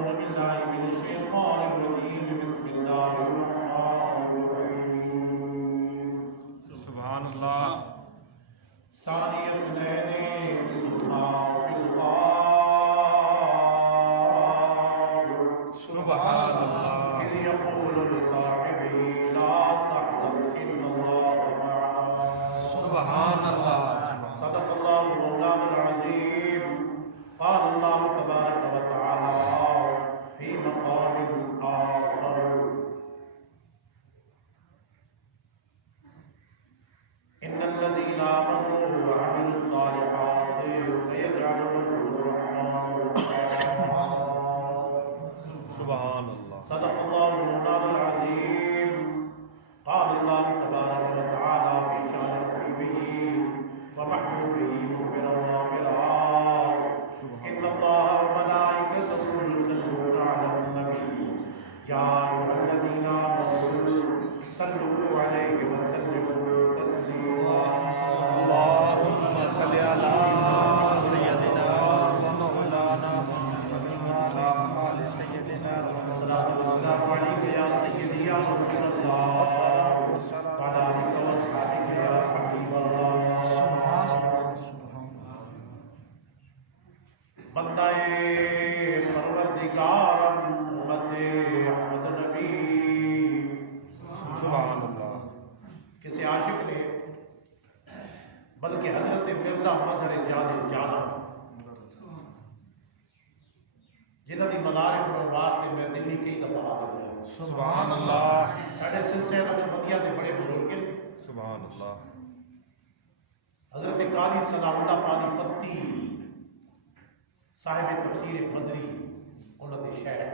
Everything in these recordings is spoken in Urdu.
أعوذ بالله من الشيطان الرجيم بسم الله الرحمن الرحيم سبحان اللہ ثاني اثنين في الغار سبحان اللہ إذ يقول لصاحبه لا تحزن إن الله معنا سبحان اللہ صدق الله مولانا العظيم قال الله تبارك وتعالى في مقام آخر إن الذين آمنوا وعملوا الصالحات سيجعل لهم الرحمن ودا سبحان اللہ صدق الله مولانا العظيم قال الله تبارك وتعالى في شان حبيبه ومحبوبه مخبرا وناظرا إن الله وملائكته يصلون على النبي يا أيها الذين آمنوا صلوا عليه وسلموا تسليما اللهم صل على سيدنا ومولانا محمد وعلى سيدنا الصلاة والسلام عليك يا سيدي يا رسول الله وعلى آلك وأصحابك يا حبيب الله بندہ پروردگار امت احمد نبی سبحان اللہ کسی عاشق نے بلکہ حضرت مرزا مظہر جان جانا جنہوں کی مدارک پروار کے میں دلی کئی دفعہ حاضر ہوں سبحان اللہ ساڑھے سلسلے نقشبندیہ کے بڑے بزرگ سبحان اللہ حضرت قاضی سلام اللہ پانی پتی صاحب تفسیر مظہری انہوں نے شیخ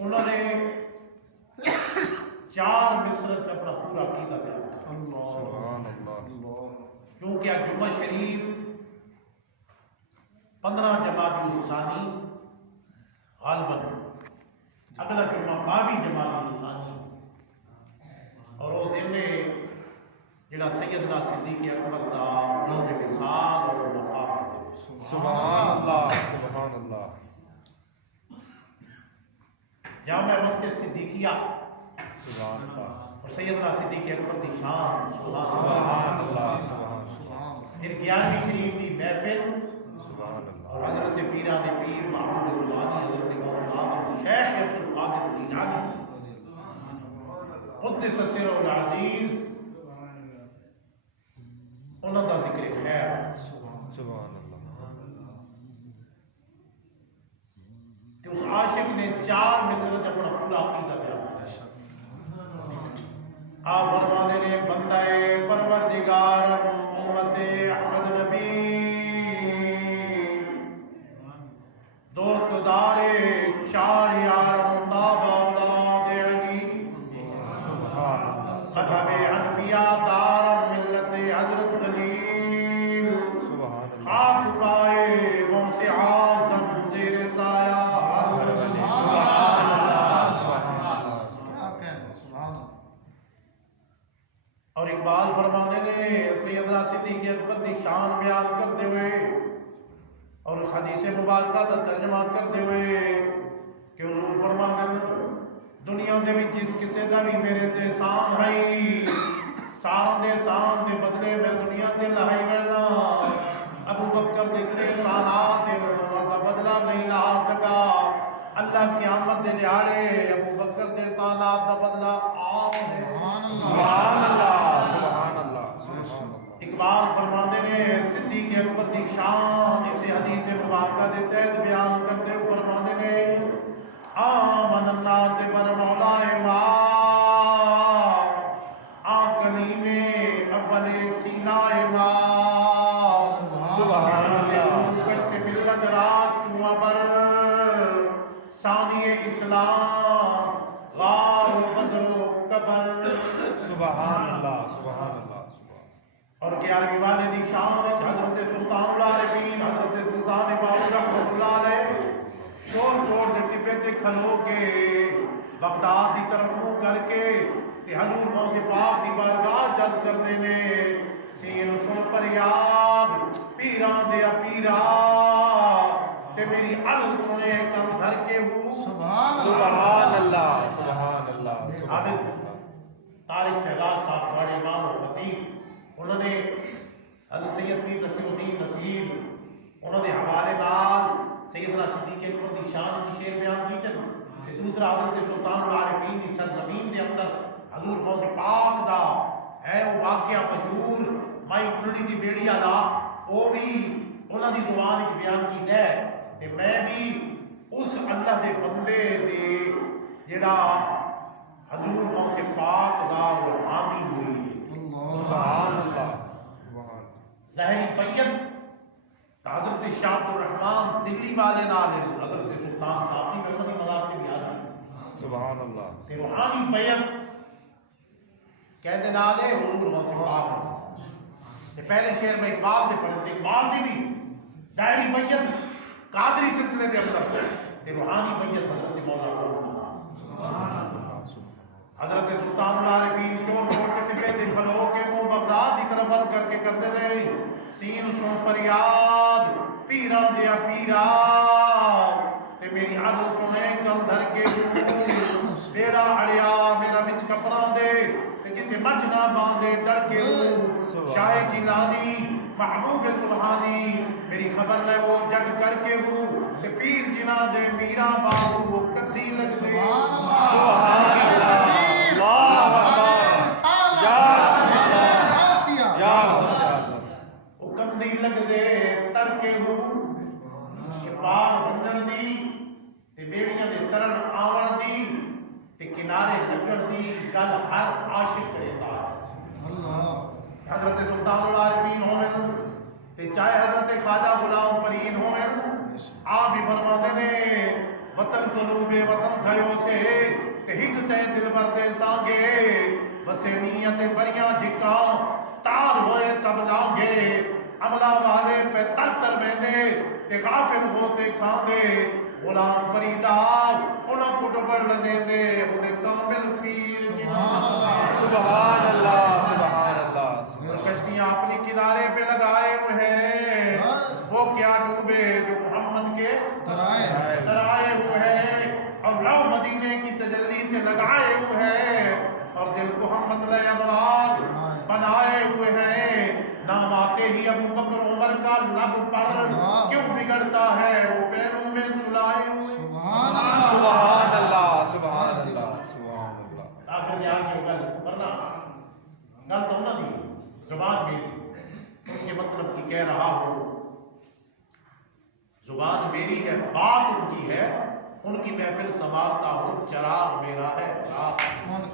انہوں نے 4 مصر اپنا پورا عقیدہ بیان کیا سبحان اللہ کیونکہ جمعہ شریف 15 جمادی الثانی غالباً اگلا جمعہ 22 جمادی الثانی اور وہ دن میں جڑا سیدنا صدیق اکبر دا روز وصال اور مقام دے سبحان اللہ سبحان اللہ جامع مسجد صدیقیہ سبحان اللہ اور سیدنا صدیق اکبر دی شان سبحان اللہ سبحان اللہ پھر 11ویں شریف دی محفل سبحان اللہ اور حضرت پیران پیر محمود زبانی حضرت غوث العظم شیخ عبد القادر جیلانی قدس سرہ العزیز انہوں دا ذکر خیر سبحان اللہ کہ اس عاشق نے 4 مصر اپنا پورا عقیدہ بیان کیا آپ فرماتے نے بندہ پروردگار امت احمد نبی دوست دارے 4 یار مطاب اولاد علی مذہب حنفیہ دار ملت حضرت خلیل خاک پائے غوث اعظم زیر سایہ اور اقبال فرماتے نے سیدنا صدیق اکبر دی شان بیان کرتے ہوئے اور اس حدیث مبارکہ کا ترجمہ کرتے ہوئے کہ حضور فرماتے ہیں دنیا دے وچ جس کسے دا بھی میرے تے احسان ہے سان دے بدلے میں دنیا تے لائی ویلا ابو بکر دے احسانات دے بدلہ نہیں لا سکا اللہ قیامت دے دیہاڑے ابو بکر دے احسانات دا بدلہ آپ سبحان اللہ سبحان اللہ اقبال فرماتے نے صدیق اکبر دی شان اسے حدیث مبارکہ دے تحت بیان کرتے ہوئے فرماتے نے آمن الناس بر مولا ما آکلیم اول سینہ ما سبحان اللہ کشت ملت رات وبر ثانی اسلام غار بدر و قبر سبحان اللہ سبحان اللہ اور 11ویں والے دی شان حضرت سلطان العارفین حضرت سلطان باہو رحمۃ اللہ علیہ شور کوٹ دے ٹبے تے کھلو کے بغداد دی طرف منہ کر کے کہ حضور غوث پاک دی بارگاہ جلد کر دینے سین و سن فریاد پیران دیا پیران تے میری عرض سنے کم دھر کے ہوں سبحان اللہ سبحان اللہ سبحان حافظ اللہ طارق شہباز صاحب بڑے امام و خطیب انہوں نے حضرت سید پیر نصیر الدین نصیر انہوں نے حوالے نال سیدنا صدیق اکبر دی شان کی شعر بیان کی تھے دوسرا حضرت سلطان العارفین دی سرزمین دے اندر حضور غوث پاک دا ہے وہ واقعہ مشہور مائی پرڑی دی بیڑی آلا وہ بھی انہوں دی زبان وچ بیان کیتا ہے تے میں بھی اس اللہ دے بندے دے جڑا حضور غوث پاک دا وہ حامی ہوئی ہے سبحان اللہ ظاہری بیت حضرت شاہ عبد الرحمن دلی والے نال حضرت سلطان صاحب کی محمدی مزار تے بھی آ سبحان اللہ تے روحانی بیت کہندے نال ہے حضور غوث پاک تے پہلے شعر میں اقبال دے پڑھے تے اقبال دی بھی ظاہری بیت قادری سلسلے دے اندر تے روحانی بیت حضرت مولا سبحان اللہ حضرت سلطان العارفین شور چھوڑ کے ٹپے دے کھلو کے منہ بغداد کی طرف بند کر کے کردے نے سین سن فریاد پیرا دیا پیرا تے میری عرض سنے کل دھر کے دوں بیڑا اڑیا میرا وچ کپڑا دے تے جتے مجھ نہ باندھے ڈر کے دوں شاہ جیلانی محبوب سبحانی میری خبر لے وہ جٹ کر کے ہوں تے پیر جنا دے میرا بابو وہ کدی لگ دے سبحان اللہ کندی لگ دے تر کے ہوں پار بندن دی تے بیڑیاں دے ترن آون دی تے کنارے لگن دی گل ہر عاشق کریندا ہے اللہ حضرت سلطان العارفین ہوون تے چاہے حضرت خواجہ غلام فرید ہوون آپ بھی فرماندے نے وطن قلوب وطن تھیو سے تے ہک تے دل بر دے سانگے بسے نیت بریاں جھکا تار ہوئے سب لانگے عملہ والے پہ تر تر مہنے تے غافل ہوتے کھاندے غلام فریدہ انہوں کو ڈبل لدے دے خود کامل پیر سبحان اللہ سبحان اللہ اور کشتیاں اپنی کنارے پہ لگائے ہوئے ہیں وہ کیا ڈوبے جو محمد کے ترائے ہوئے ہیں اور لو مدینے کی تجلی سے لگائے ہوئے ہیں اور دل کو ہم بدلے انوار بنائے ہوئے ہیں نام آتے ہی ابو بکر عمر کا لب پر کیوں بگڑتا ہے وہ پہلوں میں سلائے ہوئے سبحان اللہ سبحان اللہ سبحان اللہ آخر یہاں کے گل ورنہ گل تو نہ دی زبان میری ان کے مطلب کی کہہ رہا ہوں زبان میری ہے بات ان کی ہے ان کی محفل سنوارتا ہوں چراغ میرا ہے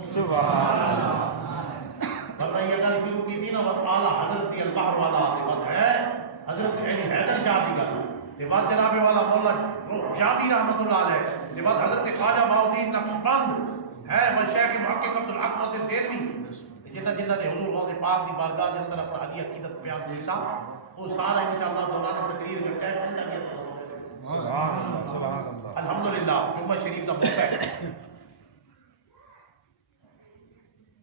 سبحان اللہ ورنہ یہ گل شروع کی تھی نا اعلیٰ حضرت دی البحر والا آتے ہے حضرت علی حیدر شاہ کی گل دیوات جناب والا مولا جامی رحمت اللہ علیہ دیوات حضرت خواجہ بہاؤدین نقشبند ہے وہ شیخ محقق عبدالحق محمد دہلوی جنہ نے حضور غوث پاک کی بارگاہ کے اندر اپنا حدیث عقیدت بیان کیا وہ سارا انشاءاللہ دوران تقریر کا ٹائم ملتا گیا تو سبحان اللہ سبحان اللہ الحمدللہ جمعہ شریف کا موقع ہے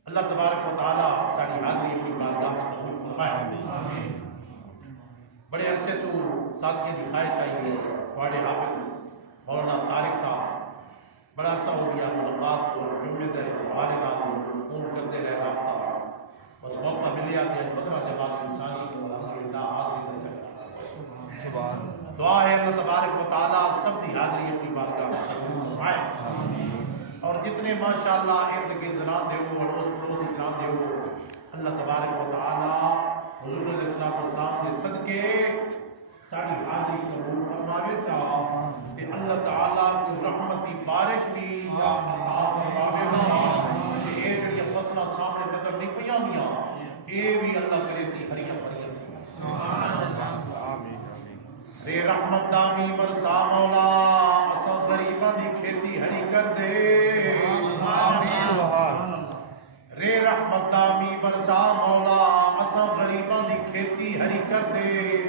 اللہ تبارک و تعالیٰ ساری حاضری اپنی بارگاہ میں قبول فرمائے بڑے عرصے تو ساتھیوں کی خواہش آئی ہے بڑے حافظ مولانا طارق صاحب بڑا عرصہ ہو گیا ملاقات اور جمعے دے ہمارے نام فون کرتے رہے رابطہ بس موقع ملیا کہ 15 جماعت انسانی کو الحمدللہ حاضری دے سکتا سبحان دعا ہے اللہ تبارک و تعالیٰ سب کی حاضری اپنی بارگاہ میں قبول فرمائے اور جتنے ماشاءاللہ ارد گرد جناب دے ہو اڑوس پڑوس جناب دے ہو اللہ تبارک و تعالیٰ حضور علیہ السلام دے صدقے ساری حاضری قبول فرماوے چاہا کہ اللہ تعالیٰ کو رحمتی بارش بھی عطا فرماوے گا کہ اے جڑی فصلہ سامنے نظر نہیں پیاں گیا اے بھی اللہ کرے سی ہریاں بھریاں تھی آمین رے رحمت دامی برسا مولا اساں غریباں دی کھیتی ہری کر دے سبحان رے رحمت دامی برسا مولا اساں غریباں دی کھیتی ہری کر دے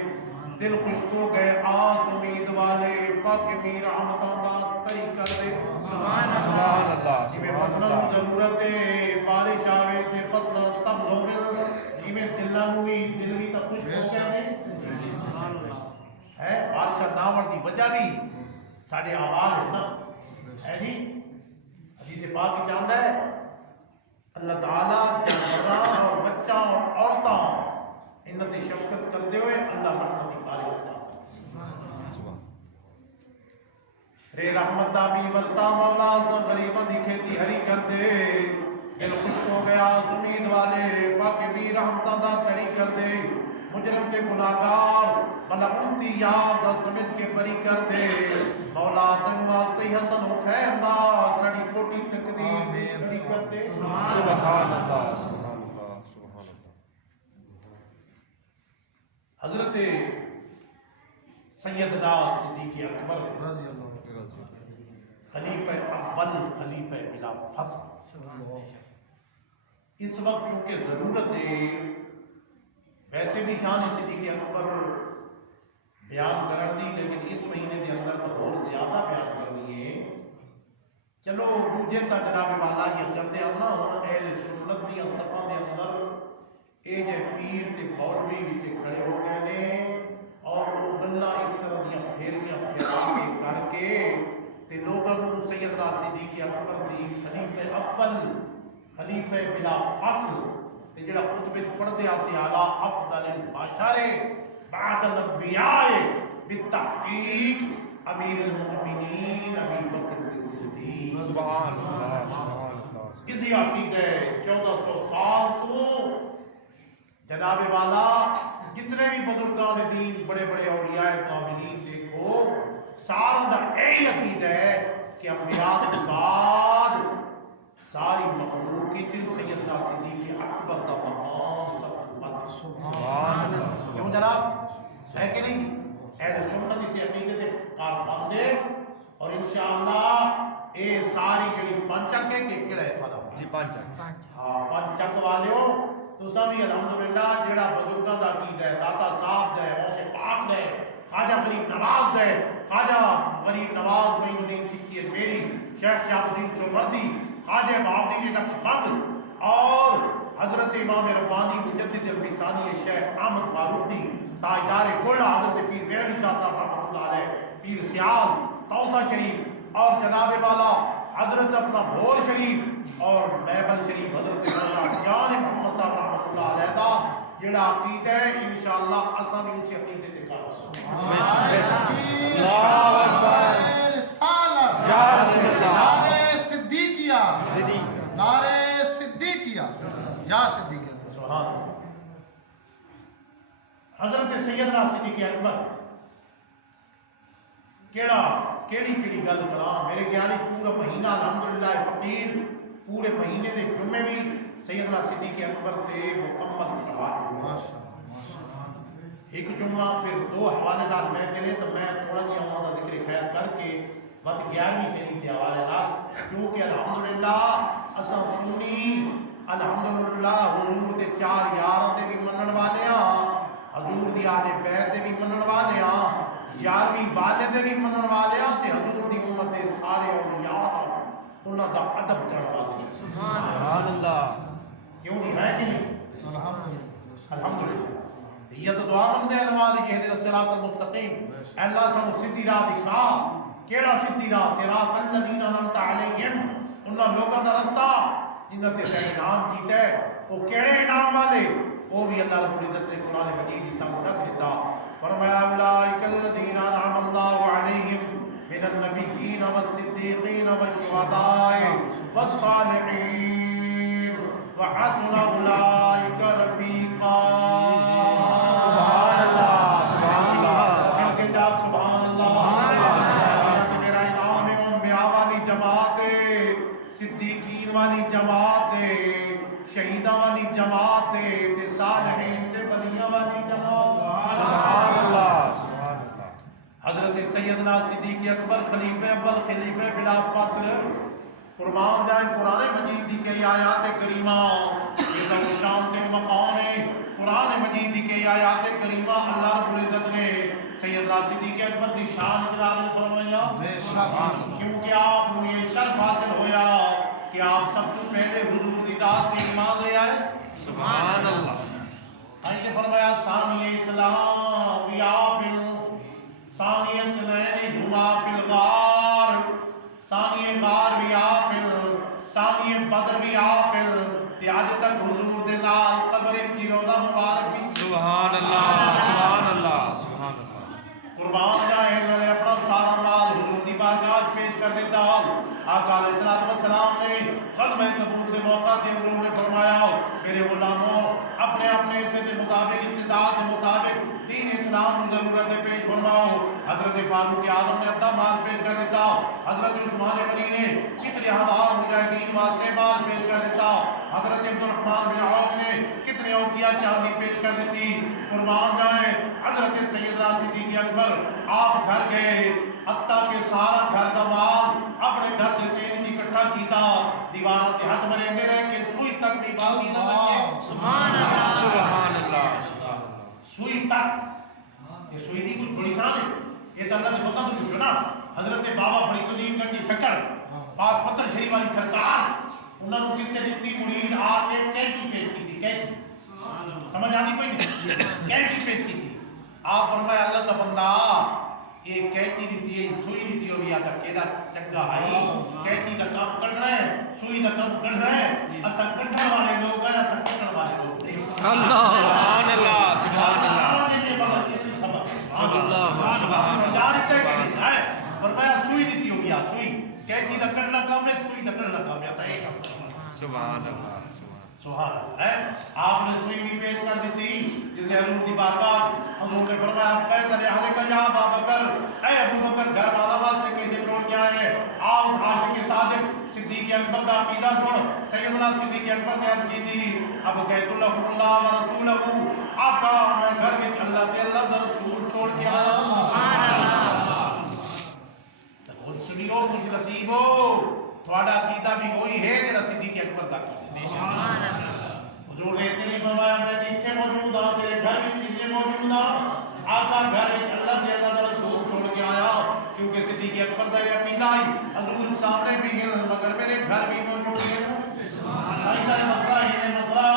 دل خوش ہو گئے آس امید والے پاک می رحمتاں دا تری کر دے سبحان اللہ جی میں فصلوں کو ضرورت ہے بارش آوے تے فصل سب ہوے جی میں دلاں نوں وی دل وی تا خوش ہو گئے ہے بارش خواجہ ناول دی وجہ بھی ساڑھے آواز ہونا ہے جی حدیث پاک کی چاہتا ہے اللہ تعالیٰ جانوراں اور بچہ اور عورتاں انہاں تے شفقت کرتے ہوئے اللہ رحمت کی بارش عطا رے رحمت دا بھی برسا مولا سو غریباں دی کھیتی ہری کر دے دل خوش ہو گیا امید والے پاک بھی رحمتاں دا تڑی کر دے مجرم تے گناہگار ملعونتی یار دا سمجھ کے بری کر دے مولا تن واسطے حسن حسین دا سڑی کوٹی تقدیر بری کر دے سبحان اللہ سبحان اللہ سبحان اللہ. حضرت سیدنا صدیق اکبر رضی اللہ خلیفہ اول خلیفہ بلا فصل اس وقت چونکہ ضرورت ہے ویسے بھی شان صدیق اکبر بیان کرن دی لیکن اس مہینے دے اندر تو اور زیادہ بیان کرنی ہے چلو دوجے تا جناب والا یہ کردے ہم نا ہن اہل سنت دی صفاں دے اندر اے جے پیر تے مولوی وچ کھڑے ہو گئے نے اور وہ گلاں اس طرح دیاں پھیریاں پھیرا کے کر کے تے لوگاں نوں سیدنا صدیق اکبر دی خلیفہ اول خلیفہ بلا فصل تے جڑا خطبے وچ پڑھدے سی اعلی افضل البشر بعد الانبیاء بالتحقیق امیر المؤمنین ابی بکر الصدیق سبحان اللہ سبحان اللہ. اسی عقیدے 1400 سال تو جناب والا جتنے بھی بزرگان دین بڑے بڑے اولیاء کاملین دیکھو سارا دا یہی عقیدہ ہے کہ انبیاء کے بعد ساری مخلوق کی چیز سیدنا صدیق اکبر دا مقام سب مت سبحان اللہ. کیوں جناب ہے کہ نہیں اہل سنت اسی عقیدے سے کار باندھے اور انشاءاللہ اے ساری جڑی پنچک ہے کہ کہڑا ہے فدا جی پانچ ہاں پنچک والیو تو سبھی الحمدللہ جڑا بزرگاں دا عقیدہ ہے داتا صاحب دا ہے غوث پاک دا ہے خواجہ غریب نواز دا ہے خواجہ غریب نواز معین الدین چشتی اجمیری شیخ شہاب الدین سہروردی خواجہ بہاؤالدین نقشبند اور حضرت امام ربانی مجدد الفسانی شیخ احمد فاروقی تاجدار گل حضرت پیر میرعلی شاہ صاحب رحمۃ اللہ علیہ پیر سیال توسا شریف اور جناب والا حضرت اپنا بھور شریف اور میبل شریف حضرت جان محمد صاحب رحمۃ اللہ علیہ دا جڑا عقیدہ ہے انشاءاللہ اساں بھی اسی عقیدے تے کار اللہ اکبر رسالت یا رسول اللہ نعرہ صدیقیہ صدیق نعرہ صدیقیہ یا صدیقیہ سبحان اللہ. حضرت سیدنا صدیق اکبر کیڑی گل کراں میرے خیال پورا مہینہ الحمدللہ فقیر پورے مہینے دے جمعے بھی سیدنا صدیق اکبر تے مکمل پڑھا چکا ایک جمعہ پھر دو حوالے نال محفل ہے تو میں تھوڑا جہا انہاں دا ذکر خیر کر کے بس 11ویں شریف کے حوالے نال کیونکہ الحمدللہ اساں سنی الحمدللہ حضور دے چار یاراں دے بھی منن والے ہاں حضور دی اہل بیت دے بھی منن والے ہاں 11ویں والے دے بھی منن والے ہاں تے حضور دی امت دے سارے اولیاء دا انہاں دا ادب کرن والے ہیں. سبحان اللہ. کیوں نہیں ہے کہ نہیں الحمدللہ یہ تو دعا مانگتے ہیں نماز کہ اہدنا الصراط المستقیم اے اللہ سانو سیدھی راہ دکھا کیڑا سیدھی راہ صراط الذین انعمت علیہم انہاں لوگاں دا رستہ جنہاں تے انعام کیتا ہے وہ کیڑے انعام والے وہ بھی اللہ رب العزت نے قرآن مجید کی سامنے دس دیتا فرمایا اولئک الذین انعم اللہ علیہم من النبیین والصدیقین والشہداء والصالحین وحسن اولئک رفیقا. سبحان اللہ سبحان اللہ. مل کے جا سبحان اللہ. میرا انعام ہے انبیاء والی جماعت ہے صدیقین والی جماعت ہے شہیداں والی جماعت ہے تے صالحین تے ولیاں والی جماعت. سبحان اللہ سبحان اللہ. حضرت سیدنا صدیق اکبر خلیفہ اول خلیفہ بلا فصل قربان جائیں قرآن مجید کی کئی آیات کریمہ عزت و شان کے مقام ہے. قرآن مجید کی کئی آیات کریمہ اللہ رب العزت نے سیدنا صدیق اکبر کی شان نازل فرمایا کیونکہ آپ کو یہ شرف حاصل ہویا کہ آپ سب سے پہلے حضور کی ذات کے ایمان لے آئے. سبحان اللہ. آئیے فرمایا ثانی اسلام یا بل ثانی اثنین ہما فی الغار ثانی غار بھی آپل ثانی بدر بھی آپل تے اج تک حضور دے نال قبر کی روضہ مبارک کی سبحان اللہ سبحان اللہ سبحان اللہ قربان جائے انہوں نے اپنا سارا مال حضور دی بارگاہ پیش کر دیتا آقا علیہ السلام نے خلوہ قبول دے موقع دے انہوں نے فرمایا میرے غلاموں اپنے اپنے حصے کے مطابق استطاعت کے مطابق دین اسلام کو ضرورت پیش فرماؤ حضرت فاروق اعظم نے اپنا مال پیش کر دیتا حضرت عثمان غنی نے کتنے ہزار مجاہدین واسطے مال پیش کر دیتا حضرت عبد الرحمن بن عوف نے کتنے اوقیہ چاندی پیش کر دیتی قربان جائیں حضرت سیدنا صدیق اکبر آپ گھر گئے حتیٰ کہ سارا گھر کا مال اپنے گھر کے سین کی اکٹھا کیتا دیواروں کے ہاتھ مرے دے رہے کہ سوئی تک بھی باقی نہ بچے سبحان اللہ سبحان اللہ سوئی تک یہ سوئی تھی کچھ بڑی شان ہے یہ تو اللہ نے پتہ تو کچھ نا حضرت بابا فرید الدین کا کی شکر پاک پتر شریف والی سرکار انہوں نے کس سے دیتی مرید آ کے کیسی پیش کی تھی کیسی سمجھ آتی کوئی نہیں کیسی پیش کی تھی آپ فرمایا اللہ تا بندہ یہ کیچی دیتی ہے سوئی دیتی ہوئی آتا کیدا چنگا آئی کیچی دا کام کرنا ہے سوئی دا کام کرنا ہے اسا کٹھن والے لوگ ہیں اسا کٹھن والے لوگ ہیں سبحان اللہ سبحان اللہ سبحان اللہ سبحان اللہ فرمایا سوئی دیتی ہوئی آ سوئی کیچی دا کرنا کام ہے سوئی دا کرنا کام ہے ایسا ایک سبحان اللہ سبحان اللہ ہے آپ نے سوئی بھی پیش کر دی تھی جس نے حضور کی بارگاہ حضور نے فرمایا آپ کہتے ہیں حالے کا یا ابا بکر اے ابو بکر گھر والا واسطے کیسے چھوڑ کے آئے آپ عاشق صادق صدیق اکبر کا عقیدہ سن سیدنا صدیق اکبر نے عرض کی تھی اب کہت اللہ و رسولہ آقا میں گھر میں اللہ تے اللہ کا رسول چھوڑ کے آیا سبحان اللہ خود سنیو کچھ نصیبو تھوڑا عقیدہ بھی وہی ہے جڑا صدیق اکبر کا سبحان اللہ حضور نے تیری فرمایا میں جتھے موجود ہوں تیرے گھر میں جتھے موجود ہوں آقا گھر میں اللہ دے اللہ کا رسول چھوڑ کے آیا کیونکہ صدیق اکبر کا یہ عقیدہ حضور سامنے بھی ہے مگر میرے گھر بھی موجود ہے ایسا مسئلہ یہ مسئلہ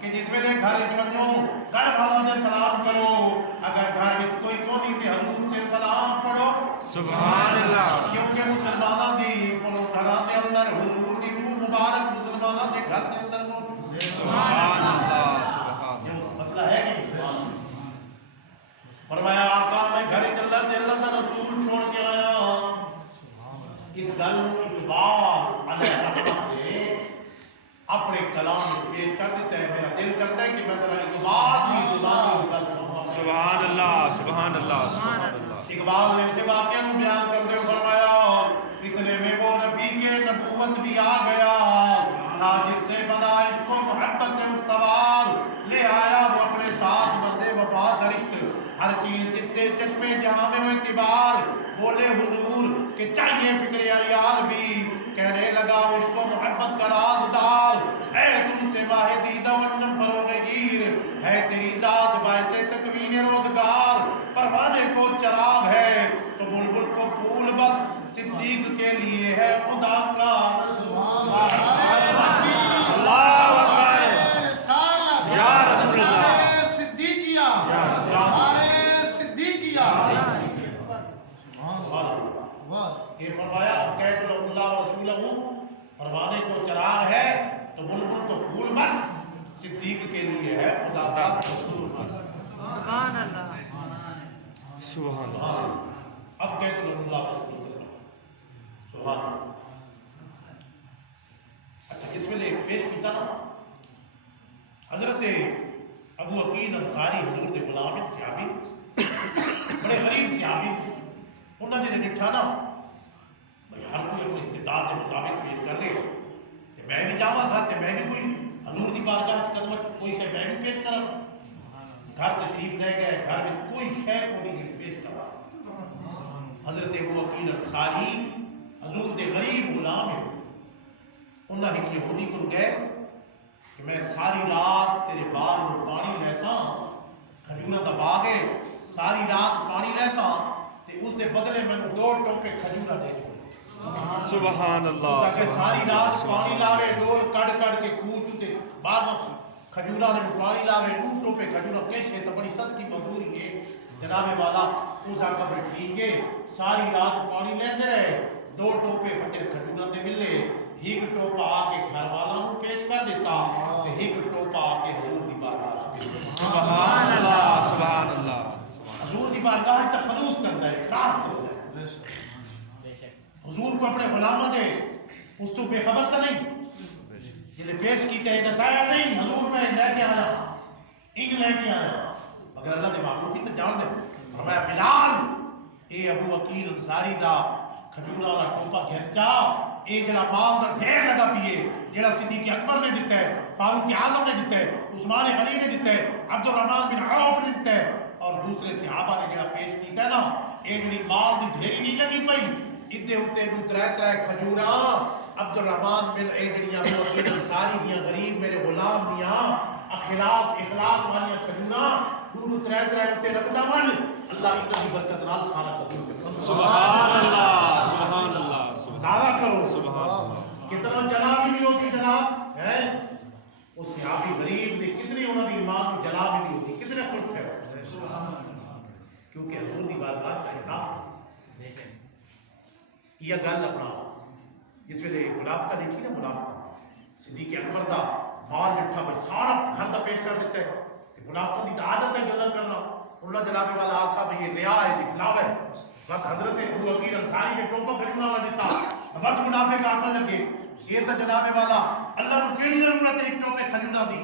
کہ جس میں گھر ونجو گھر والوں نے سلام کرو اگر گھر میں کوئی کونی تے حضور تے سلام پڑھو سبحان اللہ کیونکہ مسلمانوں دی گھراں دے اندر حضور دی روح مبارک مسلمانوں کے گھر کے اندر موجود ہے سبحان اللہ سبحان یہ مسئلہ ہے کہ فرمایا آقا میں گھر اللہ تے اللہ کا رسول چھوڑ کے آیا اس گل اقبال علیہ السلام نے اپنے کلام میں پیش کر دیتا ہے میرا دل کرتا ہے کہ میں ذرا اقبال کی زبان میں سبحان اللہ سبحان اللہ سبحان اللہ اقبال نے اسے واقعہ کو بیان کرتے ہوئے فرمایا اتنے میں وہ رفیق نبوت بھی آ گیا تھا جس سے بنا عشق و محبت استوار لے آیا وہ اپنے ساتھ مرد وفا سرشت ہر چیز جس سے چشمے جہاں میں اعتبار بولے حضور کہ چاہیے فکر عیال بھی کہنے لگا عشق و محبت کا رازدار اے تم سے واہ دیدہ ونجم فروغ گیر ہے تیری ذات باعث تکوین روزگار پروانے کو چراغ ہے تو بلبل کو پھول بس صدیق کے لیے ہے خدا کا رسول اللہ اکبر یا رسول اللہ صدیقیہ صدیقیہ یہ فرمایا کہت اللہ رسولہ پروانے کو چراغ ہے تو بلبل تو پھول بس صدیق کے لیے ہے خدا کا رسول سبحان اللہ سبحان اللہ اب کہت اللہ رسول سبحان اللہ اچھا اس میں پیش کیتا نا حضرت ابو عقیل انصاری حضور دے غلام صحابی بڑے غریب صحابی انہوں نے ڈٹھا نا بھئی ہر کوئی اپنی استطاعت کے مطابق پیش کر لے کہ میں بھی جاوا تھا کہ میں بھی کوئی حضور دی بارگاہ سے قدمت کوئی سے میں بھی پیش کرا گھر تشریف لے گئے گھر میں کوئی شے کو نہیں پیش کرا حضرت ابو عقیل انصاری حضور دے غریب غلام ہیں انہوں نے ایک یہودی کو گئے کہ میں ساری رات تیرے باغ میں پانی لیسا کھجورہ دا باغ ہے ساری رات پانی لیسا تے اس دے بدلے میں 2 ٹوپے کھجورہ دے چھوڑے سبحان اللہ تاکہ ساری رات پانی لاوے ڈول کڑ کڑ کے کھوچ تے باغ کھجورہ نے پانی لاوے 2 ٹوپے کھجورہ کیسے تو بڑی سستی مزدوری ہے جناب والا اس آقا میں ٹھیک ہے ساری رات پانی لیندے رہے 2 ٹوپے فٹے کھجوراں دے ملے ایک ٹوپا آ کے گھر والا نو پیش کر دیتا تے ایک ٹوپا آ کے حضور دی بارگاہ وچ سبحان اللہ سبحان اللہ حضور دی بارگاہ وچ خلوص کرتا ہے اخلاص کرتا ہے حضور کو اپنے غلاموں دے اس تو بے خبر تو نہیں یہ پیش کیتے ہیں نسایا نہیں حضور میں لے کے آیا ایک لے کے آیا مگر اللہ دے معبود کی تو جان دے فرمایا بلال اے ابو عقیل انصاری دا کھجورا والا ٹوپا گھنچا اے جڑا مال دا ڈھیر لگا پیے جڑا صدیق اکبر نے دتا ہے فاروق اعظم نے دتا ہے عثمان غنی نے دتا ہے عبد الرحمن بن عوف نے دتا ہے اور دوسرے صحابہ نے جڑا پیش کیتا ہے نا اے جڑی مال دی ڈھیری نہیں لگی پئی ادے اوتے نو 3 کھجورا عبد الرحمن بن ایدریاں ابو عقیل انصاری دیاں غریب میرے غلام دیاں اخلاص والی کھجورا دو 3 اوتے رکھدا ون اللہ ان کی برکت نال سارا قبول کرے سبحان اللہ سبحان اللہ دعویٰ کرو سبحان اللہ کتنا جناب ہی نہیں ہوتی جناب ہے اس صحابی غریب نے کتنے انہوں نے ایمان کو جناب ہی نہیں ہوتی کتنے خوش تھے کیونکہ حضور دی بارگاہ کا احترام یہ گل اپنا جس ویلے منافقہ نہیں تھی نا منافقہ صدیق اکبر دا مال لٹھا پر سارا گھر دا پیش کر دیتا ہے منافقہ دی عادت ہے غلط کرنا اللہ جناب والا آقا بھی یہ ریا ہے دکھلاوا ہے وقت حضرت ابو عقیل انصاری نے ٹوپا کھجورا والا دیتا وقت منافق آقا لگے یہ تو جناب والا اللہ کو کیڑی ضرورت ہے ایک ٹوپے کھجورا دی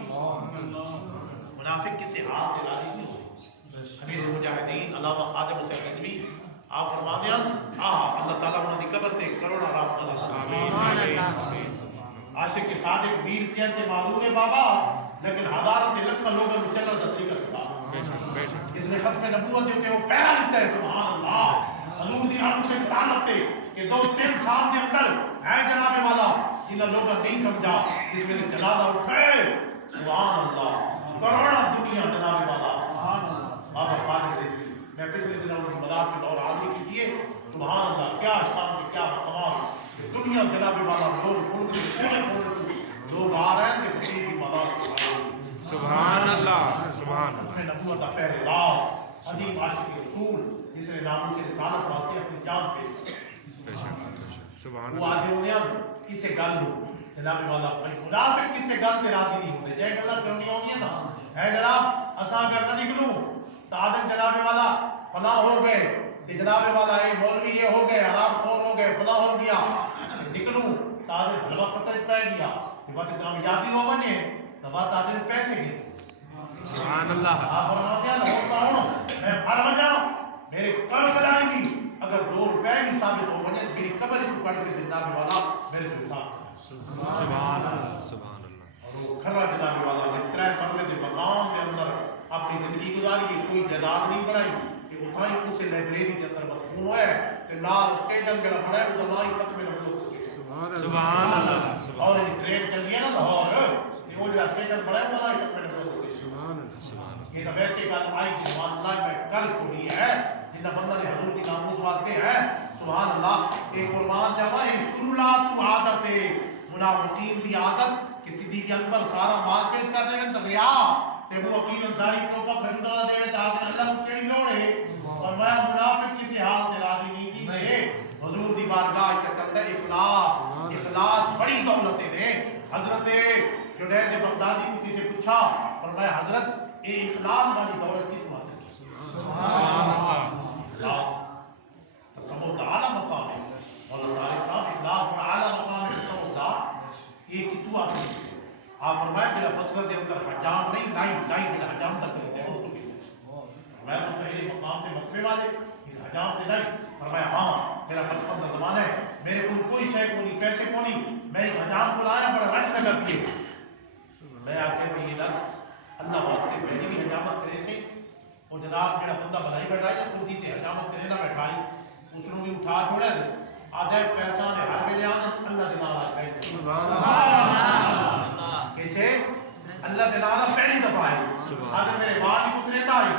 منافق کسی حال دے راضی نہیں ہوئے امیر المجاہدین علامہ خادم حسین ندوی آپ فرماتے ہیں اللہ تعالیٰ انہوں نے قبر تے کروڑا رحمت اللہ عاشق کے صادق ویر چین سے معذور ہے بابا لیکن ہزاروں لکھوں لوگوں کو چلن کا طریقہ سکھا اس نے ختم نبوت دیتے وہ پیرا لیتا ہے سبحان اللہ حضور دی آنکھوں سے رسالت تے کہ 2-3 سال کے اندر ہے جناب والا جنہاں لوگوں نہیں سمجھا اس میں جنازہ اٹھے سبحان اللہ کروڑا دنیا جناب والا بابا خالد رضوی میں پچھلے دنوں ان کی مدار کے دور حاضری کی تھی سبحان اللہ کیا شان کیا مقام دنیا جناب والا لوگ ملک کے پورے لوگ آ رہے ہیں کہ فقیر کی مدار کے سبحان اللہ سبحان اللہ میں نبوت کا پہلے راہ عظیم عاشق رسول جس نے ناموں سے رسالت واسطے اپنی جان پیش سبحان وہ اللہ آگے ہونے اب کسے گل دو جناب والا بھائی منافق کسے گل تے راضی نہیں ہوتے جائے گلا کیوں نہیں ہوگی نا ہے جناب اساں اگر نہ نکلوں تو آدم جناب والا فلاں ہو گئے کہ جناب والا اے مولوی یہ ہو گئے حرام خور ہو گئے فلاں ہو گیا نکلوں تو آدم حلوہ خطر پہ گیا کہ بات کامیابی ہو بنے تو بات آدم پیسے گئے سبحان اللہ آپ فرماتے ہیں ہوتا ہوں میں مر بجا میرے قبر کلائیں گی اگر 2 روپے بھی ثابت ہو بنے میری قبر کو پڑھ کے جناب والا میرے کو حساب سبحان اللہ سبحان اللہ اور وہ کھرا جناب والا اس طرح مرنے کے مقام کے اندر اپنی زندگی گزاری کوئی جائیداد نہیں بنائی کہ اتھائی اسے لائبریری کے اندر مدفون ہوئے کہ نال اسٹیشن جڑا بڑا ہے وہ نہ ہی ختم نبوت سبحان اللہ اور ٹرین چل گئی ہے نا لاہور کہ وہ جو اسٹیشن بڑا ہے وہ نہ ہی ختم نبوت یہ تو ویسے گل آئی کہ سبحان اللہ میں کر چھوڑی ہے جنہ بندہ نے حضور کی ناموس واسطے ہے سبحان اللہ ایک قربان جاوا ہے شروعات تو عادت ہے منافقین دی عادت کہ صدیق اکبر سارا مال پیش کرنے میں دریا تے ابو عقیل انصاری ٹوپا کھجورا دے وچ آ کے اللہ کو کیڑی لوڑ ہے اور میں منافق کسی حال تے راضی نہیں کی حضور دی بارگاہ تے چلتا ہے اخلاص بڑی دولت ہے حضرت جنید بغدادی کو کسی پوچھا فرمایا حضرت اے اخلاص والی دولت کی تم حاصل کی سبحان اللہ اخلاص تصوف کا اعلیٰ مقام ہے مولانا طارق صاحب اخلاص کا اعلیٰ مقام ہے تصوف کا ایک کی تو حاصل کی آپ فرمایا میرا بصرت کے اندر حجام نہیں نائی میرا حجام تک کرتے ہیں اس تو بھی فرمایا میرے مقام سے مطبع والے حجام سے نہیں فرمایا ہاں میرا 55 کا زمانہ ہے میرے کو کوئی شے کو نہیں پیسے کو نہیں میں ایک حجام کو لایا بڑا رش لگا پیے میں آخر میں یہ لفظ اللہ واسطے پہلی بھی حجامت کرے سے اور جناب جڑا بندہ بھلائی بیٹھائی نا کرسی تے حجامت کرے دا بیٹھائی اس نے بھی اٹھا چھوڑا دے آدھے پیسہ نے ہر ویلے آنا اللہ دے نال آکھے سبحان اللہ کیسے اللہ دے نال پہلی دفعہ ہے اگر میرے بال ہی اترے آئی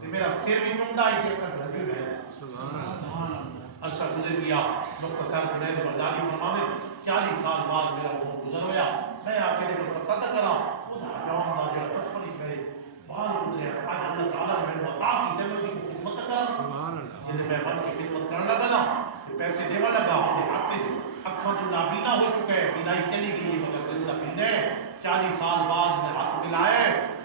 تے میرا سر بھی چمدا آئی کہ کر لگے ہے سبحان اللہ عرصہ گزر گیا مختصر جنید بغدادی فرماتے 40 سال بعد میرا وہ گزر ہویا میں آ کے پتہ تک کرا اس حجام دا جڑا پچپن میرے بال اترے آج اللہ تعالیٰ نے میرے عطا کی دے میں خدمت کر جلد میں بن کی خدمت کرنے لگا نا پیسے دیوا لگا ہوں حق اکھاں تو نابینا ہو چکے ہیں بینائی چلی گئی مگر دل نہ پینے 40 سال بعد میں ہاتھ ملائے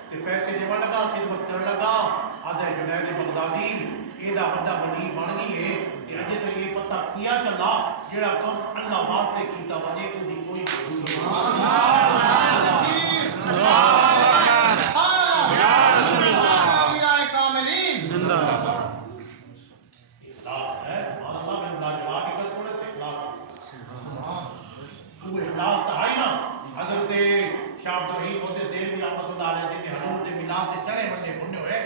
تے پیسے دیوا لگا خدمت کرنے لگا آدھے جنید بغدادی ایڈا بڑا ولی بن گئی ہے کہ اجے تک یہ پتہ کیا چلا جڑا کم اللہ واسطے کیتا وجے کو دی کوئی ضرورت حضرت شاہ عبد الرحیم ہوتے دیر بھی آمد اللہ علیہ کہ حضور دے ملاد دے چڑے بننے بننے ہوئے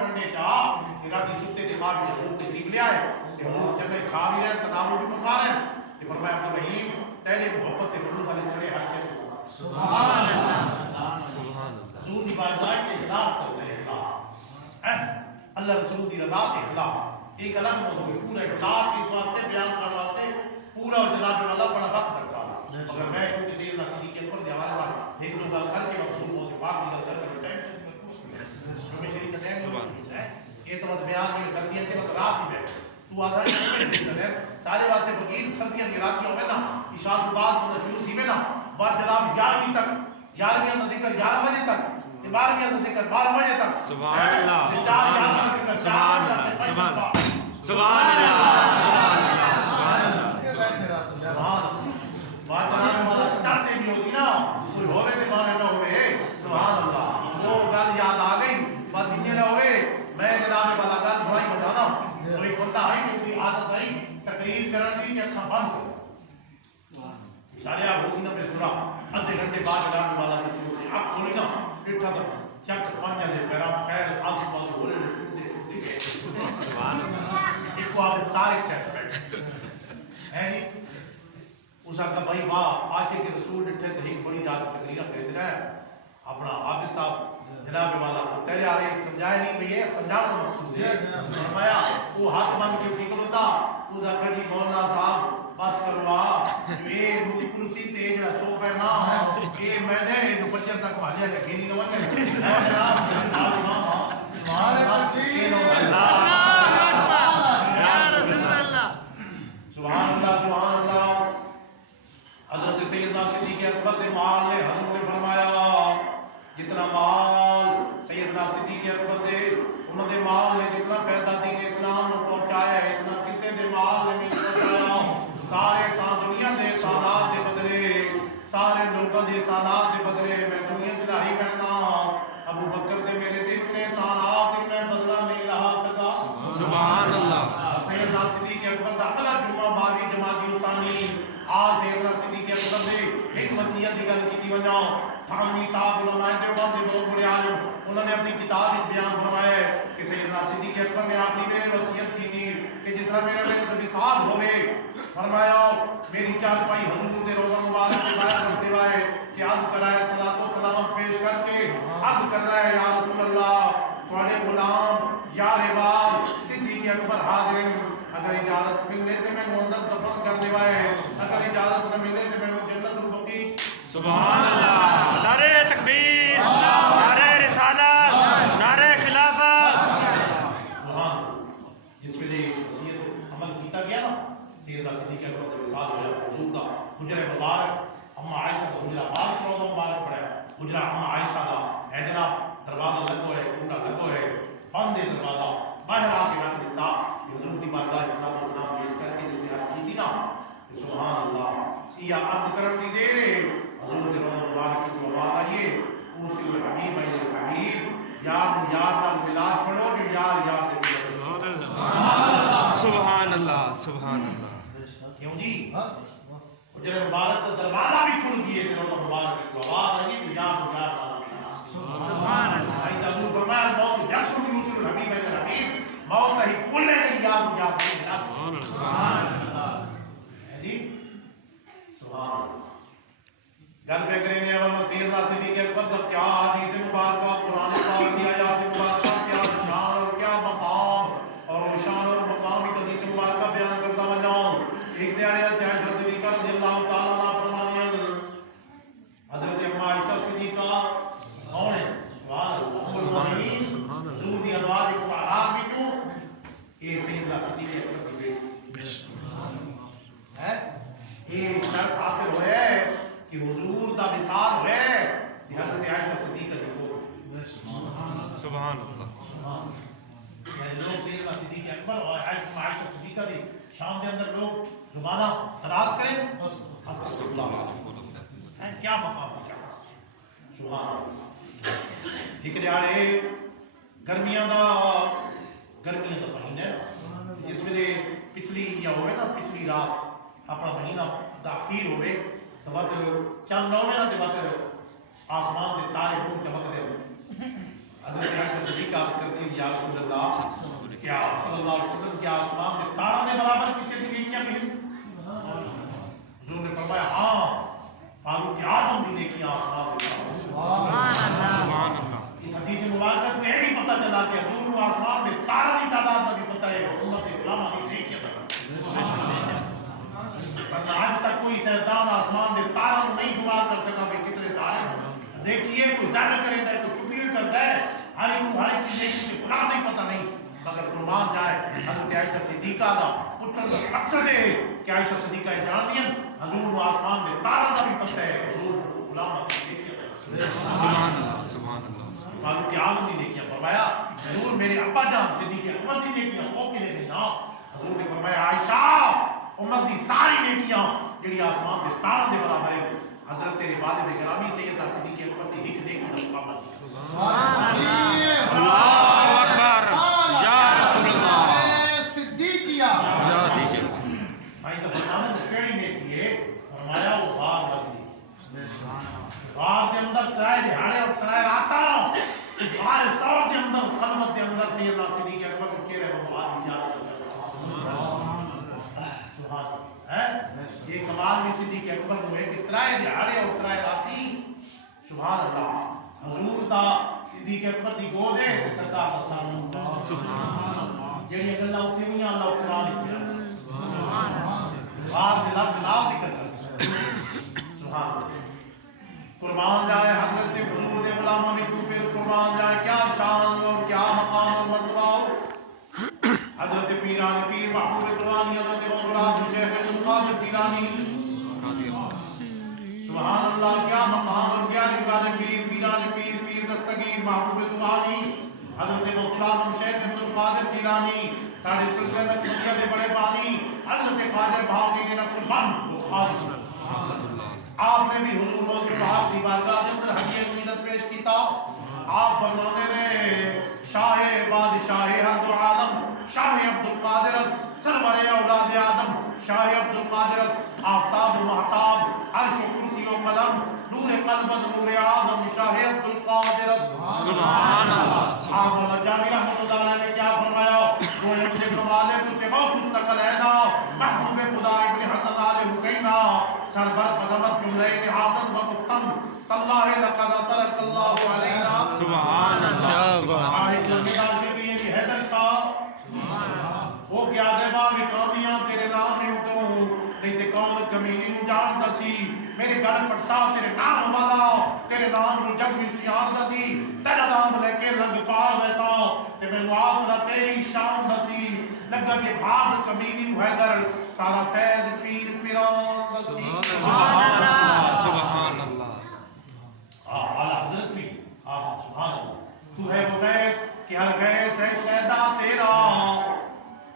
بننے چاہ کہ راتی ستے دکھا بھی حضور کے قریب لے آئے کہ حضور جب میں کھا بھی رہے تناول بھی فرما رہے کہ فرمایا عبد الرحیم تیرے محبت کے حضور والے چڑے ہر شے سبحان اللہ حضور دی بارگاہ کے اخلاص کر سے اخلاص اللہ رسول دی رضا کے اخلاص ایک الگ موضوع ہے پورا اخلاص اس واسطے بیان کرنے واسطے پورا جناب والا بڑا وقت درکار مگر میں کیونکہ سیدنا صدیق اکبر کے حوالے والا ایک دو بار کر کے حضور موضوع پاک نکل کر کے ہمیں شریک کا ٹائم ہے یہ تو بیان میں سردیاں کے وقت رات ہی بیٹھ تو آدھا ہے سارے باتیں فقیر سردیاں کی رات کی ہوئے نا عشاء کے بعد مطلب شروع تھی میں نا بعد جناب 11ویں تک 11ویں کا ذکر 11 بجے تک 12ویں کا ذکر 12 بجے تک سبحان اللہ سبحان اللہ سبحان اللہ سبحان اللہ سبحان اللہ بات جناب والا چاہ سے بھی ہوتی نا کوئی ہوئے دے مانے نہ ہوئے سبحان اللہ وہ گل یاد آ گئی بات دنیا نہ ہوئے میں جناب والا گل بڑائی بجانا وہ ایک بندہ آئی جو کی عادت آئی تقریر کرن دی کہ اکھاں بند کرو اشارے آپ ہوتی نا میں سنا ادھے گھنٹے بعد جناب والا کی شروع سے آپ کھولی نا پیٹھا تھا چک پانچا دے پیرا خیر آسمان بولے نے ٹوٹے گئے سبحان اللہ ایک کو آپ تاریخ سے بیٹھے ہے اس کا بھائی واہ عاشق رسول ڈٹھے تے ایک بڑی یاد تقریر خرید رہا ہے اپنا حافظ صاحب جناب والا تیرے آ رہے سمجھائے نہیں بھئی سمجھانا مقصود ہے فرمایا وہ ہاتھ بن کے ٹھیک ہوتا اس کا جی مولانا صاحب بس کروا یہ مجھ کرسی تے جڑا صوفہ نا یہ میں نے جو فجر تک بھالیا کہ کھیلی نہ وجہ سبحان اللہ سبحان اللہ حضرت سیدنا صدیق اکبر دے مال نے حضور نے فرمایا جتنا مال سیدنا صدیق اکبر دے انہوں دے مال نے جتنا فائدہ دین اسلام کو پہنچایا ہے اتنا کسی دے مال نے نہیں پہنچایا سارے دنیا دے احسانات دے بدلے سارے لوگوں دے احسانات دے بدلے میں دنیا چلائی کہنا ابو بکر دے میرے تے اتنے احسانات میں بدلہ نہیں رہا سکا سبحان اللہ سیدنا صدیق اکبر دا اگلا جمعہ 22 جمادی الثانی آج سیدنا صدیق اکبر دے ایک وصیت کی گل کی وجہ تھانوی صاحب علماء دیوبند دے بہت بڑے عالم انہوں نے اپنی کتاب میں بیان فرمایا ہے کہ سیدنا صدیق اکبر نے آخری میں وصیت کی تھی کہ جس طرح میرا وصال ہوئے فرمایا میری چار پائی حضور دے روزہ مبارک کے باہر رکھتے ہوئے کہ عرض کرائے صلاۃ و سلام پیش کر کے عرض کرنا ہے یا رسول اللہ تواڈے غلام یا رباب صدیق اکبر حاضر اگر اجازت ملے تے میں اندر دفن کر دیوائے اگر اجازت نہ ملے تے میں جنت البقیع سبحان اللہ نعرہ تکبیر نعرہ رسالت نعرہ خلافت سبحان جس ویلے وصیت عمل کیتا گیا نا سیدنا صدیق اکبر دے وصال ہوا حضور دا حجرہ مبارک اما عائشہ دا حجرہ پاک روزہ مبارک پڑھا حجرہ اما عائشہ دا اے جناب دروازہ لگو ہے کنڈا لگو ہے بند ہے دروازہ باہر آ کے رکھ دیتا حضور کی بارگاہ اسلام و اسلام پیش کر کے جس نے عرض کی تھی نا سبحان اللہ یہ عرض کرن دی دیر ہے حضور کے روزہ مبارک کی جو آواز آئیے اس کے حبیب ہے حبیب یار یار نال ملا چھوڑو جو یار یار دے سبحان اللہ سبحان اللہ کیوں جی حجر مبارک کا دروازہ بھی کھل گئی ہے روزہ مبارک کی جو آواز آئیے تو یار یار نال ملا سبحان اللہ بھائی حضور فرمایا موت یسر یوسر الحبیب ہے الحبیب موت ہی کلے نہیں یاد یاد سبحان اللہ جی سبحان اللہ گل پہ کریں اول سیدنا صدیق اکبر دا کیا حدیث مبارکہ قرآن پاک دی آیات مبارکہ کیا شان اور کیا مقام اور شان اور مقام کی حدیث مبارکہ بیان کرتا بجاؤں ایک دیارے عائشہ صدیقہ رضی اللہ تعالیٰ عنہ فرماتی ہیں حضرت اما عائشہ صدیقہ کون ہے سیدنا صدیق اکبر کی بیٹی ہے یہ شرط حاصل ہوئے کہ حضور دا مثال ہوئے کہ حضرت عائشہ صدیقہ دی ہو سبحان اللہ یعنی لوگ سیدنا صدیق اکبر اور عائشہ صدیقہ دی شان کے اندر لوگ زبانہ دراز کریں استغفر اللہ کیا مقام کیا سبحان اللہ ایک دیاڑے گرمیاں دا مہینہ جس ویلے پچھلی یا ہوئے نا پچھلی رات اپنا مہینہ داخل ہوئے تو بعد چند 9 مہینہ کے بعد آسمان دے تارے نور چمک دے حضرت عائشہ صدیقہ کرتی یا رسول اللہ کیا صلی اللہ علیہ وسلم کیا آسمان دے تاروں کے برابر کسی کی نیکیاں بھی حضور نے فرمایا ہاں فاروق اعظم دی نیکیاں آسمان دے سبحان اللہ اس حدیث مبارکہ میں بھی پتہ چلا کہ حضور کو آسمان میں تاروں کی تعداد کا بھی پتہ ہے امت علماء کی نیکیاں تک ورنہ آج تک کوئی سائنسدان آسمان میں تاروں نہیں شمار کر سکا کہ کتنے تارے نیکی ہے کوئی ظاہر کرے گا کوئی چھپی ہوئی کرتا ہے ہر ایک چیز نیکی کی گناہ نہیں پتہ نہیں مگر قربان جائے حضرت عائشہ صدیقہ دا پتر مقصد ہے کہ عائشہ صدیقہ جان دیا حضور کو آسمان میں تاروں کا بھی پتہ ہے حضور علماء کی نیکیاں سبحان اللہ سبحان اللہ فاروق اعظم نے نیکیاں فرمایا حضور میرے ابا جان صدیق اکبر دی نیکیاں وہ کلے نہیں نا حضور نے فرمایا عائشہ عمر دی ساری نیکیاں جڑی آسمان دے تاروں دے برابر ہے حضرت تیرے والد گرامی سیدنا صدیق اکبر دی ایک نیکی دا مقابلہ اللہ اکبر یا رسول اللہ صدیقیہ بھائی تو فرمانے تو کیڑی نیکی ہے فرمایا وہ غار لگی غار دے اندر ترائے دہاڑے اور ترائے راتاں غار سور دے اندر خلوت دے اندر سیدنا صدیق اکبر کے چہرے کو بات زیادہ یہ کمال بھی صدیق اکبر کو ہے کہ ترائے دہاڑے اور ترائے راتی سبحان اللہ حضور دا صدیق اکبر دی گود ہے سرکار دا سامنے سبحان اللہ جڑی گلاں اوتھے نہیں اللہ قرآن وچ غار دے لفظ نال ذکر کر سبحان اللہ قربان جائے حضرت حضور دے غلاموں نے تو پھر قربان جائے کیا شان اور کیا مقام اور مرتبہ حضرت پیران پیر محبوب قربانی حضرت غلام شیخ عبد القادر جیلانی سبحان اللہ کیا مقام اور کیا رفعت پیر پیران پیر پیر دستگیر محبوب قربانی حضرت غلام شیخ عبد القادر جیلانی ساڑھے سلسلے نقشبندیہ دے بڑے بانی حضرت خواجہ بہاؤدین نقشبند بخاری آپ نے بھی حضور موضوع پاک کی بارگاہ کے اندر حجی عقیدت پیش کیتا آپ فرمانے نے شاہ بادشاہ ہر دو عالم شاہ عبد القادر سرور اولاد آدم شاہ عبد القادر آفتاب و محتاب عرش و کرسی و قلم نور قلب نور آدم شاہ عبد القادر سبحان اللہ آپ مولا جامی رحمت اللہ علیہ نے کیا فرمایا وہ مجھے کمال ہے تجھے غوث الثقل ہے نا محبوب خدا ابن حسن آل حسین سربر قدمت جملین حاضر و مفتن تاللہ لقد اثرک اللہ علینا سبحان اللہ آئے کمیدہ سے بھی یہ حیدر شاہ وہ کیا دے باوی کامیاں تیرے نام میں اتوں نہیں تے کون کمینی نو جان دسی میرے گھر پٹا تیرے نام والا تیرے نام نو جگ بھی سیان دسی تیرا نام لے کے رنگ پار ویسا تے میں آسرا تیری شان دسی لگا کہ بھاگ کمینی نو حیدر سارا فیض پیر پیران دسی سبحان اللہ سبحان اللہ اعلیٰ حضرت بھی سبحان اللہ تو ہے وہ غیث کہ ہر غیث ہے شہدہ تیرا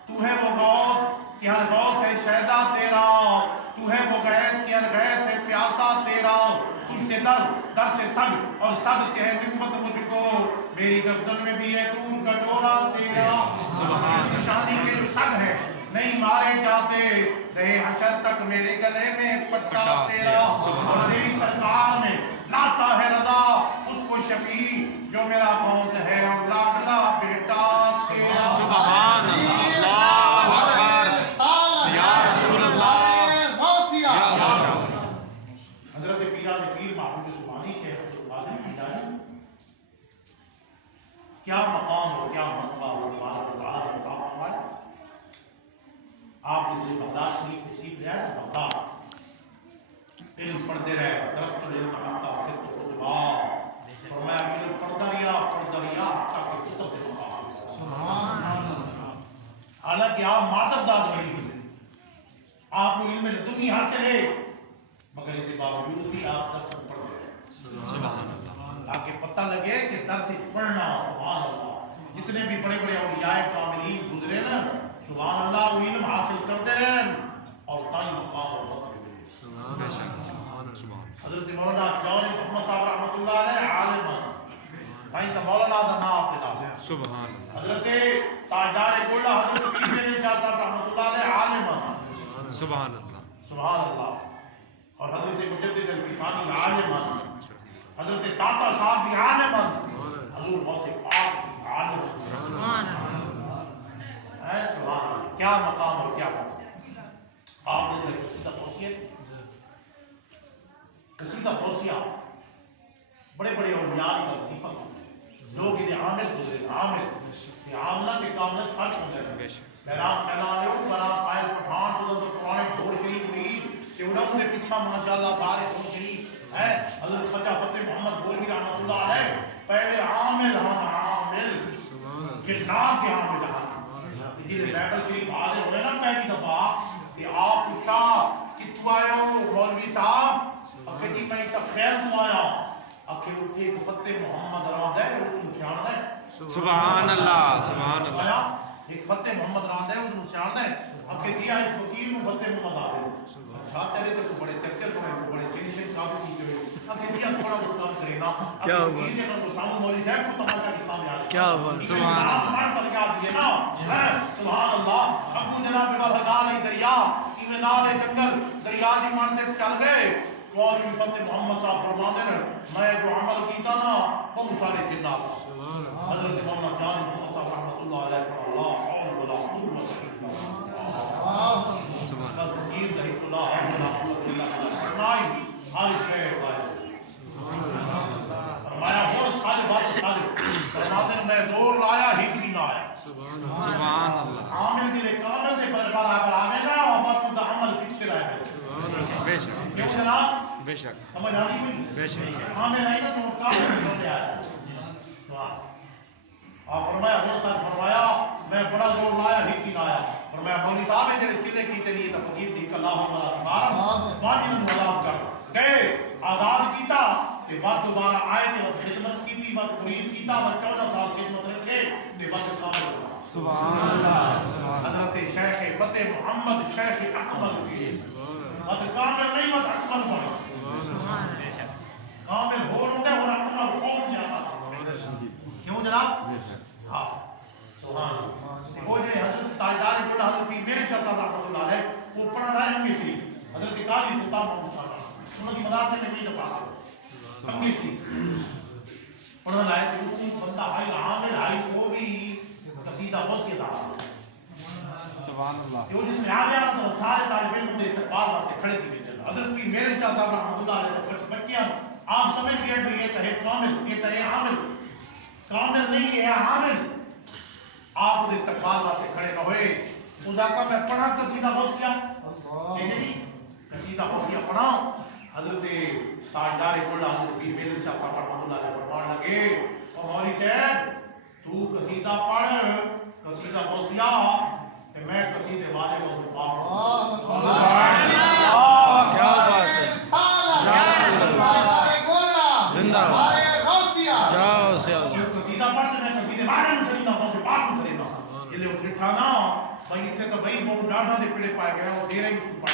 تو ہے وہ غوث کہ ہر غوث ہے شہدہ تیرا تو ہے وہ غیث کہ ہر غیث ہے پیاسا تیرا تجھ سے در سے سگ اور سگ سے ہے نسبت مجھ کو میری گردن میں بھی ہے دور کٹورا تیرا اس نشانی کے جو سگ ہے نہیں مارے جاتے رہے حشر تک میرے گلے میں پٹا تیرا اور تیری سرکار میں لاتا ہے رضا اس کو شفیع جو میرا فوز ہے اور لاڈلا بیٹا تیرا سبحان اللہ اللہ اکبر یا رسول اللہ حضرت پیران پیر محمود زبانی شیخ عبد القادر جیلانی کیا مقام اور کیا مرتبہ اللہ تبارک و تعالی نے عطا فرمایا آپ جسے بغداد شریف تشریف لے آئے تو بغداد علم پڑھتے رہے درخت العلم حتی صرف خطبہ فرمایا علم پڑھتا ریا حتی کہ کتب دے مقام حالانکہ آپ ماتب داد نہیں ہوئے، آپ کو علم لدنی حاصل ہے، مگر اس کے باوجود بھی آپ درس پڑھتے ہیں تاکہ پتہ لگے کہ درس پڑھنا، سبحان اللہ، جتنے بھی بڑے بڑے اولیاء کاملین گزرے نا، سبحان اللہ، وہ علم حاصل کرتے رہے اور تائیں مقام اور وقت ملے۔ حضرت مولانا جان محمد صاحب رحمۃ اللہ علیہ عالم تائیں تا مولانا دا نام آپ دے سبحان حضرت تاجدار گولڈا حضرت پیر شاہ صاحب رحمۃ اللہ علیہ عالم سبحان اللہ سبحان اللہ، اور حضرت مجدد الفسانی عالم، حضرت داتا صاحب بھی عالم، حضور غوث پاک بھی عالم، سبحان اللہ ہے سبحان اللہ، کیا مقام اور کیا مقام۔ آپ نے جو قصیدہ پروسیہ بڑے بڑے اولیاء کا وظیفہ کرتے لوگ انہیں عامل گزرے، عامل یہ عاملہ کے کامل فرق ہو گئے، بہرام پھیلانے ہو برام قائل پٹھان حضرت قرآن دور شریف مرید کہ انہوں نے پیچھا ماشاءاللہ بارے دور شریف ہے، حضرت خواجہ فتح محمد گولوی رحمۃ اللہ علیہ پہلے عامل عامل جنات کے عامل جنہیں بائبل شریف حاضر ہوئے نا پہلی دفعہ کہ آپ پوچھا کتو آئے ہو مولوی صاحب، اکھے جی میں سب خیر تو آیا، اکھے اتھے ایک فتح محمد راند ہے اس کو سیاڑ ہے، سبحان اللہ سبحان اللہ، ایک فتح محمد راند ہے اس کو سیاڑ ہے، اکھے جی اس فقیر کو فتح محمد آ رہے اچھا تیرے تو بڑے چکے سنے تو بڑے چنشن قابل کی ہوئے، اکھے جی تھوڑا بہت کام کرے گا، کیا ہوا سامو مولوی صاحب کو تماشا کی سامنے آ رہے کیا ہوا سبحان اللہ سبحان اللہ، ابو جناب بلغان دریا ایمنان جنگل دریا دی مانتے چل گئے، مولوی فتح محمد صاحب فرماتے ہیں میں جو عمل کیتا نا بہت سارے جنات حضرت مولانا جان محمد صاحب رحمۃ اللہ علیہ اللہ حول ولا قوت الا باللہ فرمایا اور سارے بات سارے فرماتے ہیں میں دور لایا ہٹ بھی نہ آیا، سبحان اللہ، عامل دل کامل دے برابر آوے گا اور وقت دا عمل پیچھے رہے گا، بے شک کیوں جناب بے شک سمجھ آ رہی بے شک عامل ہے نا تو کامل ہوتے آیا، آپ فرمایا بہت سارے فرمایا میں بڑا زور لایا ہٹ بھی نہ آیا، فرمایا مولوی صاحب ہے جڑے چلے کیتے لیے تو فقیر دی اللہ والا کار واجب ملاب کر گئے آزاد کیتا تے بعد دوبارہ آئے تے خدمت کیتی بعد مرید کیتا بعد 14 سال خدمت رکھے تے بعد کامل ہوا، سبحان اللہ حضرت شیخ فتح محمد شیخ اکمل کی بعد کامل نہیں بعد اکمل بنا، کامل ہو رہے اور اکمل قوم جانا، کیوں جناب؟ ہاں سبحان اللہ، وہ جو حضرت تاجدار گولڈا حضرت پیر میرے شاہ صاحب رحمۃ اللہ علیہ وہ پڑھا رہا ہے انگلیش شریف، حضرت قاضی سلطان محمد صاحب انہوں کی مدارس میں نہیں دفعہ انگلیش شریف پڑھا رہا ہے تو اسی بندہ آئی عامر آئی وہ بھی قصیدہ بوسیہ دار سبحان اللہ، جو جس میں آگیا تو سارے طالب علم نے استقبال واسطے کھڑے تھے، حضرت پیر میرے شاہ صاحب رحمۃ اللہ علیہ بچیاں آپ سمجھ گئے کہ یہ کہے کامل یہ کہے عامل، کامل نہیں ہے عامل، آپ وہ استقبال واسطے کھڑے نہ ہوئے، خدا کا میں پڑھا قصیدہ بوسیہ قصیدہ بوسیہ پڑھا، حضرت تاجدار گولڈا حضرت پیر میرے شاہ صاحب رحمۃ اللہ علیہ فرمان لگے اور مولوی صاحب تو قصیدہ پڑھ قصیدہ بوسیہ کہ میں قصیدے والے کو پاؤں، کیا بات ہے، زندہ قصیدہ پڑھتے میں قصیدے والے میں خریدا ہوں کہ پاک میں خریدا یہ لوگ بٹھا نا بھائی اتنے تو بھائی بہت ڈاڑھا دے پڑے پائے گئے اور دے رہے ہی چھپا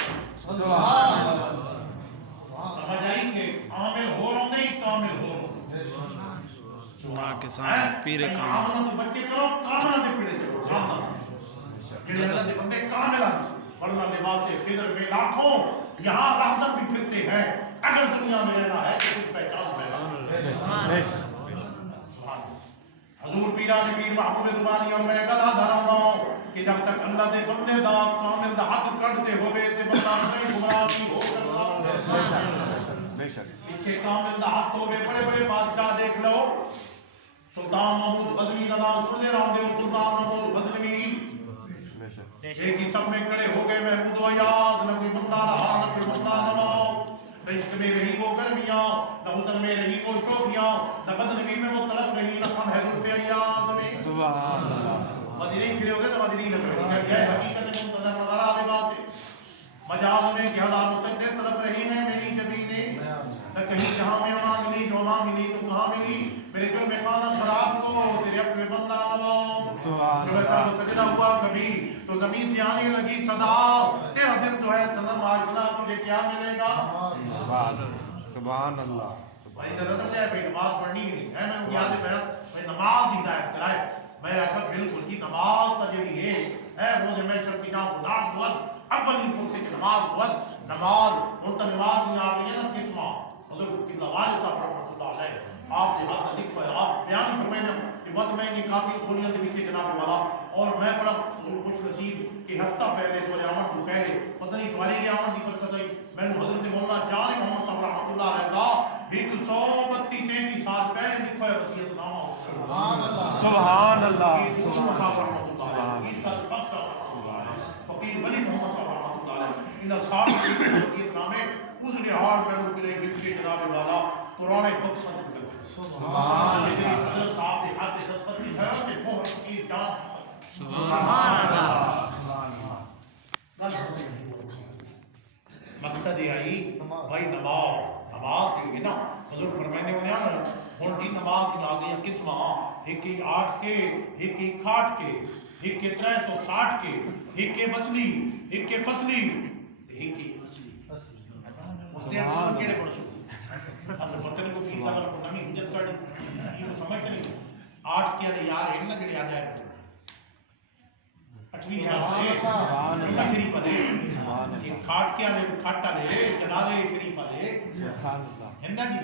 سمجھ آئی کہ عامل ہو رہے ہی کامل ہو رہے وہاں کے سامنے پیرے کامل عاملہ تو بچے کرو کاملہ دے پڑے چلو کاملہ جنہیں اللہ دے بندے کاملہ ورنہ لباس خضر میں لاکھوں یہاں راحت بھی پھرتے ہیں اگر دنیا میں رہنا ہے تو کچھ پہچان میں حضور پیران پیر محبوب زبانی اور میں گدھا دھرا ہوں کہ جب تک اللہ دے بندے دا کامل دا حق کڑتے ہوئے تے بندہ نہیں گمراہ کی ہو کرنا پیچھے کامل دا حق ہوئے بڑے بڑے بادشاہ دیکھ لو سلطان محمود غزنوی کا نام سنتے رہو گے سلطان محمود غزنوی ایک ہی سب میں کھڑے ہو گئے محمود و ایاز نہ کوئی بندہ رہا نہ کوئی بندہ نہ نہ عشق میں رہی وہ گرمیاں، نہ حسن میں رہی وہ شوخیاں، نہ بدنمی میں وہ طلب رہی، نہ خم ہے لطف ایاز میں. سبحان اللہ. مدینی پھرے ہوگے تو مدینی لگ رہی ہے. کیا حقیقت منتظر نظر آنے بات ہے مجاز میں کہ حلال مسجد طلب رہی ہے میری جبینیں. نہ کہیں جہاں میں امان ملی، جو ماں ملی تو کہاں ملی، میرے جرم خانہ خراب کو تیرے عفو بندہ نوام. جو میں سر سجدہ ہوا کبھی تو زمین سے آنے لگی صدا، تیرا دن تو ہے سنم آشنا تجھے کیا ملے گا. سبحان اللہ. بھائی نظر جائے بھائی نماز پڑھنی نہیں ہے. میں یاد ہے بھائی نماز ہدایت کرائے. میں آخر بالکل کی نماز تجری ہے روز میں شب کی جان اداس بہت اولی پرسے کی نماز بہت نماز ان تا نماز میں آگئی ہے نا قسمہ حضرت قبلہ والد صاحب رحمت اللہ علیہ آپ نے حد لکھا ہے. آپ بیان فرمائے ہیں کہ وقت میں نے کافی کھولیاں دے بیچے جناب والا اور میں بڑا خوش نصیب کہ ہفتہ پہلے تو آمد تو پہلے پتہ نہیں تمہاری یہ آمد کی برکت ہے. میں نے حضرت مولانا جان محمد صاحب رحمت اللہ علیہ کا 132 سال پہلے لکھا ہے وصیت نامہ. سبحان اللہ. سبحان اللہ. فقیر ولی محمد صاحب رحمۃ اللہ علیہ ان اصحاب کی وصیت نامے اس لحاظ میں کرے کہ جناب والا قرآن پاک سمجھ کر سبحان اللہ. حضرت صاحب کے ہاتھ دستخط کی ہے کہ بہت فقیر جان سبحان اللہ. مقصد یہ آئی بھائی نماز جو ہے نا حضور فرمانے ہونے نا ہن دی نماز آ گئی قسمہ ایک 8 کے ایک 61 کے ایک 360 کے ایک فصلی ایک فصلی ایک اصلی اس دے اندر کیڑے بڑھ شو اصل فتن کو فیصلہ کر کو نمی حجت کر یہ سمجھتے نہیں 8 کے علی یار ہے نا کہ یاد ہے 8ویں سبحان اللہ شریف دے ایک کھاٹ کے علی کھاٹا لے جنازے شریف دے سبحان اللہ ہے نا جی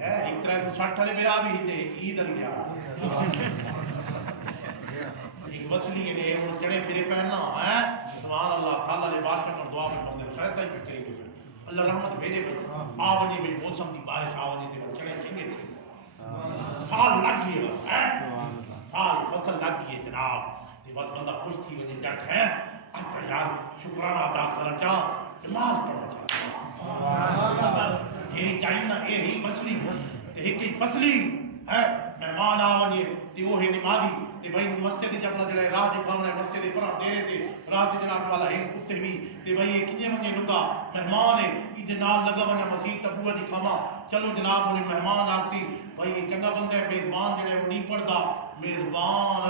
ہے ایک 360 والے میرا بھی تے ایک عید علی ایک وصلی نے وہ چڑے پھرے پہننا ہے سبحان اللہ تعالی نے بادشاہ کو دعا میں پڑھنے شاید ہی کرے گی اللہ رحمت بھیجے گا آونی میں موسم کی بارش آونی تے چڑے چنگے تھے سال لگ گئی ہے سال فصل لگ گئی جناب تے بس بندہ خوش تھی وجہ جٹ ہے اچھا یار شکرانہ ادا کرنا چاہ نماز پڑھنا چاہ یہ چاہیے نا یہی فصلی ایک فصلی ہے مہمان آونی تے وہ ہے نمازی تے بھائی مسجد جب نہ جڑے راہ دی کھانا مسجد پر دے رہے تھے رات جناب والا ہے کتے بھی تے بھائی یہ کنے منگے لگا مہمان ہے یہ جناب لگا ونیا مسیح تبوہ دی کھاما چلو جناب انہیں مہمان آکسی بھائی یہ چنگا بندہ ہے میزبان جڑے وہ نہیں پڑھتا میزبان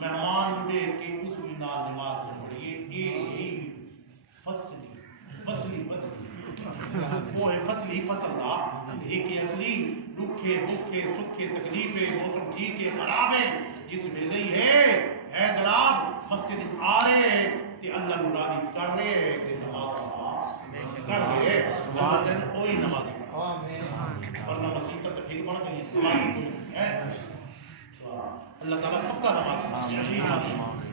مہمان دے کے اس بنا نماز پڑھیے یہ فصلی وہ ہے فصلی فصل دا ایک اصلی دکھے بکھے سکھے تکلیفیں موسم ٹھیک ہے خراب ہے جس میں نہیں ہے جناب مسجد آ رہے کہ اللہ کو راضی کر رہے ہیں کہ نماز کر رہے ہیں سبحان اللہ کوئی نماز ورنہ مسیح کا تکلیف بڑھ گئی ہے اللہ تعالیٰ پکا نماز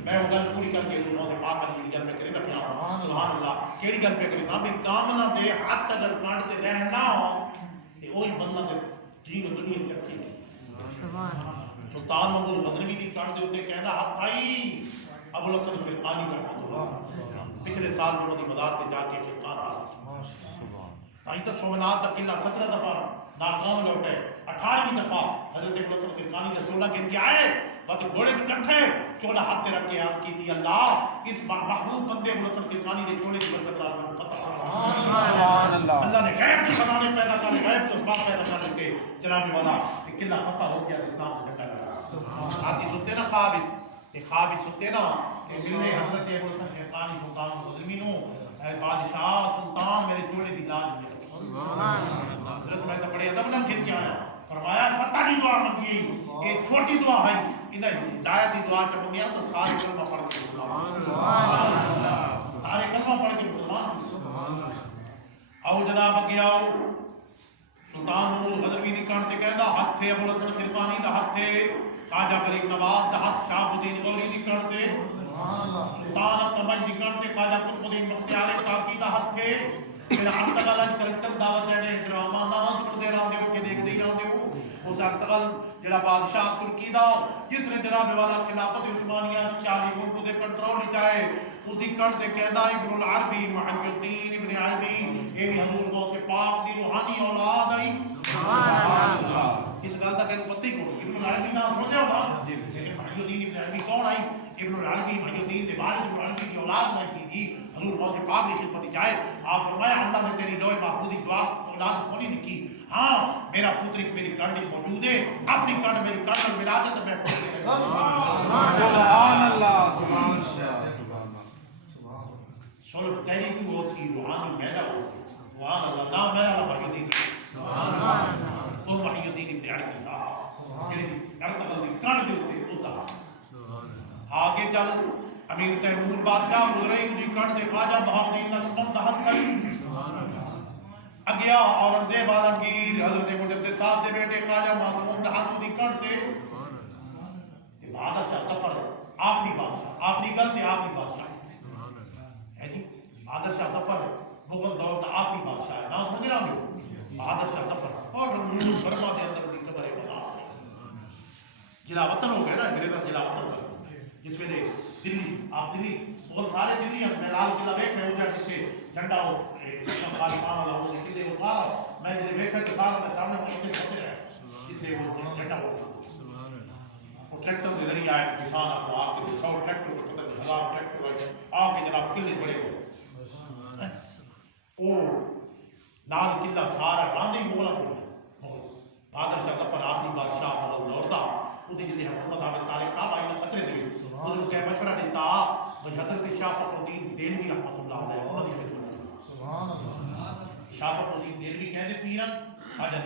میں وہ گل پوری کر کے دونوں سے پاک علی گل میں کرے گا سبحان اللہ کیڑی گل پہ کرے گا بھی کامنا دے ہاتھ اگر کانٹتے رہنا ہو کہ وہی بندہ دے دین دنیا ترقی کی سلطان محمود غزنوی دی کانٹتے ہوتے کہنا ہاتھ آئی ابو الحسن فرقانی کا پچھلے سال میں انہوں نے مدار تے جا کے فرقان آ تائیں تک سومنات تک قلعہ 17 دفعہ ناکام لوٹے 18ویں دفعہ حضرت ابو الحسن فرقانی کا چولہ گن کے آئے بات گھوڑے تو نہ تھے چولہ ہاتھ پہ رکھ کے آپ کی تھی اللہ اس محبوب بندے ابو الحسن فرقانی کے چولے کی برکت رات میں فتح سبحان اللہ اللہ نے غیب کے بنانے پیدا کرنے غیب کے اسباب پیدا کرنے کے جناب والا کہ قلعہ فتح ہو گیا اسلام سے جھٹا لگا آتی سنتے نا خواب یہ خواب سنتے نا کہ ملنے حضرت ابو الحسن فرقانی سلطان غزنوی نو اے بادشاہ سلطان میرے چولے دی لاج میں حضرت میں تو بڑے ادب نال گھر کے آیا فرمایا فتح دی دعا منگی یہ چھوٹی دعا ہے انہیں ہدایت دی دعا جب منگیا تو سارے کلمہ پڑھ کے سبحان اللہ سارے کلمہ پڑھ کے مسلمان او جناب اگے آؤ سلطان محمود غزنوی دی کانٹے کہدا ہاتھ تھے ابو الحسن فرقانی دا ہاتھ تھے خواجہ غریب نواز دا ہاتھ شاہ الدین غوری دی کانٹے سلطان اکبر دی کانٹے خواجہ قطب الدین بختیار کافی دا ہاتھ تھے پھر ارتغل اج کلکل دعوت دینے ڈرامہ نہ چھوڑ دے رہے ہو کہ دیکھ دے رہے ہو اس ارتغل جڑا بادشاہ ترکی دا جس نے جناب والا خلافت عثمانیہ 40 ملک دے کنٹرول چاہے اس دی کڑ دے کہندا ابن العربی محی الدین ابن عربی اے حضور غوث پاک دی روحانی اولاد آئی سبحان اللہ اس گل دا کہنوں پتہ ہی کوئی ابن العربی نام سمجھے ہو نا محی الدین ابن عربی کون آئی ابن العربی محی الدین دے وارث ابن العربی کی اولاد میں تھی حضور غوث پاک کی خدمت جائے آپ فرمایا اللہ نے تیری لوح محفوظ کی دعا اولاد کھولی لکھی ہاں میرا پتر میری کڑ میں موجود ہے اپنی کڑ میری کڑ اور ملاجت میں سبحان اللہ سبحان اللہ شلب تیری کی وہ سی روحانی میدہ ہو سی سبحان اللہ نام میرا اللہ محی الدین وہ محی الدین ابن عربی یعنی ارتقل دی کڑ دیتے ہوتا آگے چل امیر تیمور بادشاہ گزرے دی کڑ دے خواجہ بہاؤالدین لکھمند ہتھ کری اگیا اورنگزیب عالمگیر حضرت مجدد صاحب دے بیٹے خواجہ معصوم ہاتھوں دی کڑ تے بہادر شاہ ظفر آخری بادشاہ آخری گل تے آخری بادشاہ ہے جی بہادر شاہ ظفر مغل دور دا آخری بادشاہ ہے نام سمجھ رہا ہوں بہادر شاہ ظفر اور برما دے اندر دی قبر بنا جلا وطن ہو گیا نا انگریزاں جلا وطن ہو گیا جس میں دلی آپ دلی بہت سارے دلی ہیں میں لال قلعہ ویکھ رہے ہوں جتھے جھنڈا ہو خالصان والا وہ قلعے کو سارا میں جب ویکھا تو سارا میں سامنے پہنچے کھڑے رہے جتھے وہ جھنڈا ہو وہ ٹریکٹر کے ذریعے آئے کسان اپنا آ کے 100 ٹریکٹر کو پتہ نہیں 1000 ٹریکٹر آ کے جناب قلعے بڑے ہوئے وہ لال قلعہ سارا راندھی مولا کو بہادر شاہ ظفر آخری بادشاہ مغل دور دا اُدھی جلدی حکومت آمد طارق صاحب آئی نہ خطرے دے اس کو کہہ مشورہ دیتا بھئی حضرت شاہ فخر الدین دہلوی رحمۃ اللہ علیہ انہوں نے خدمت شاہ فخر الدین دہلوی کہتے پیرن خواجہ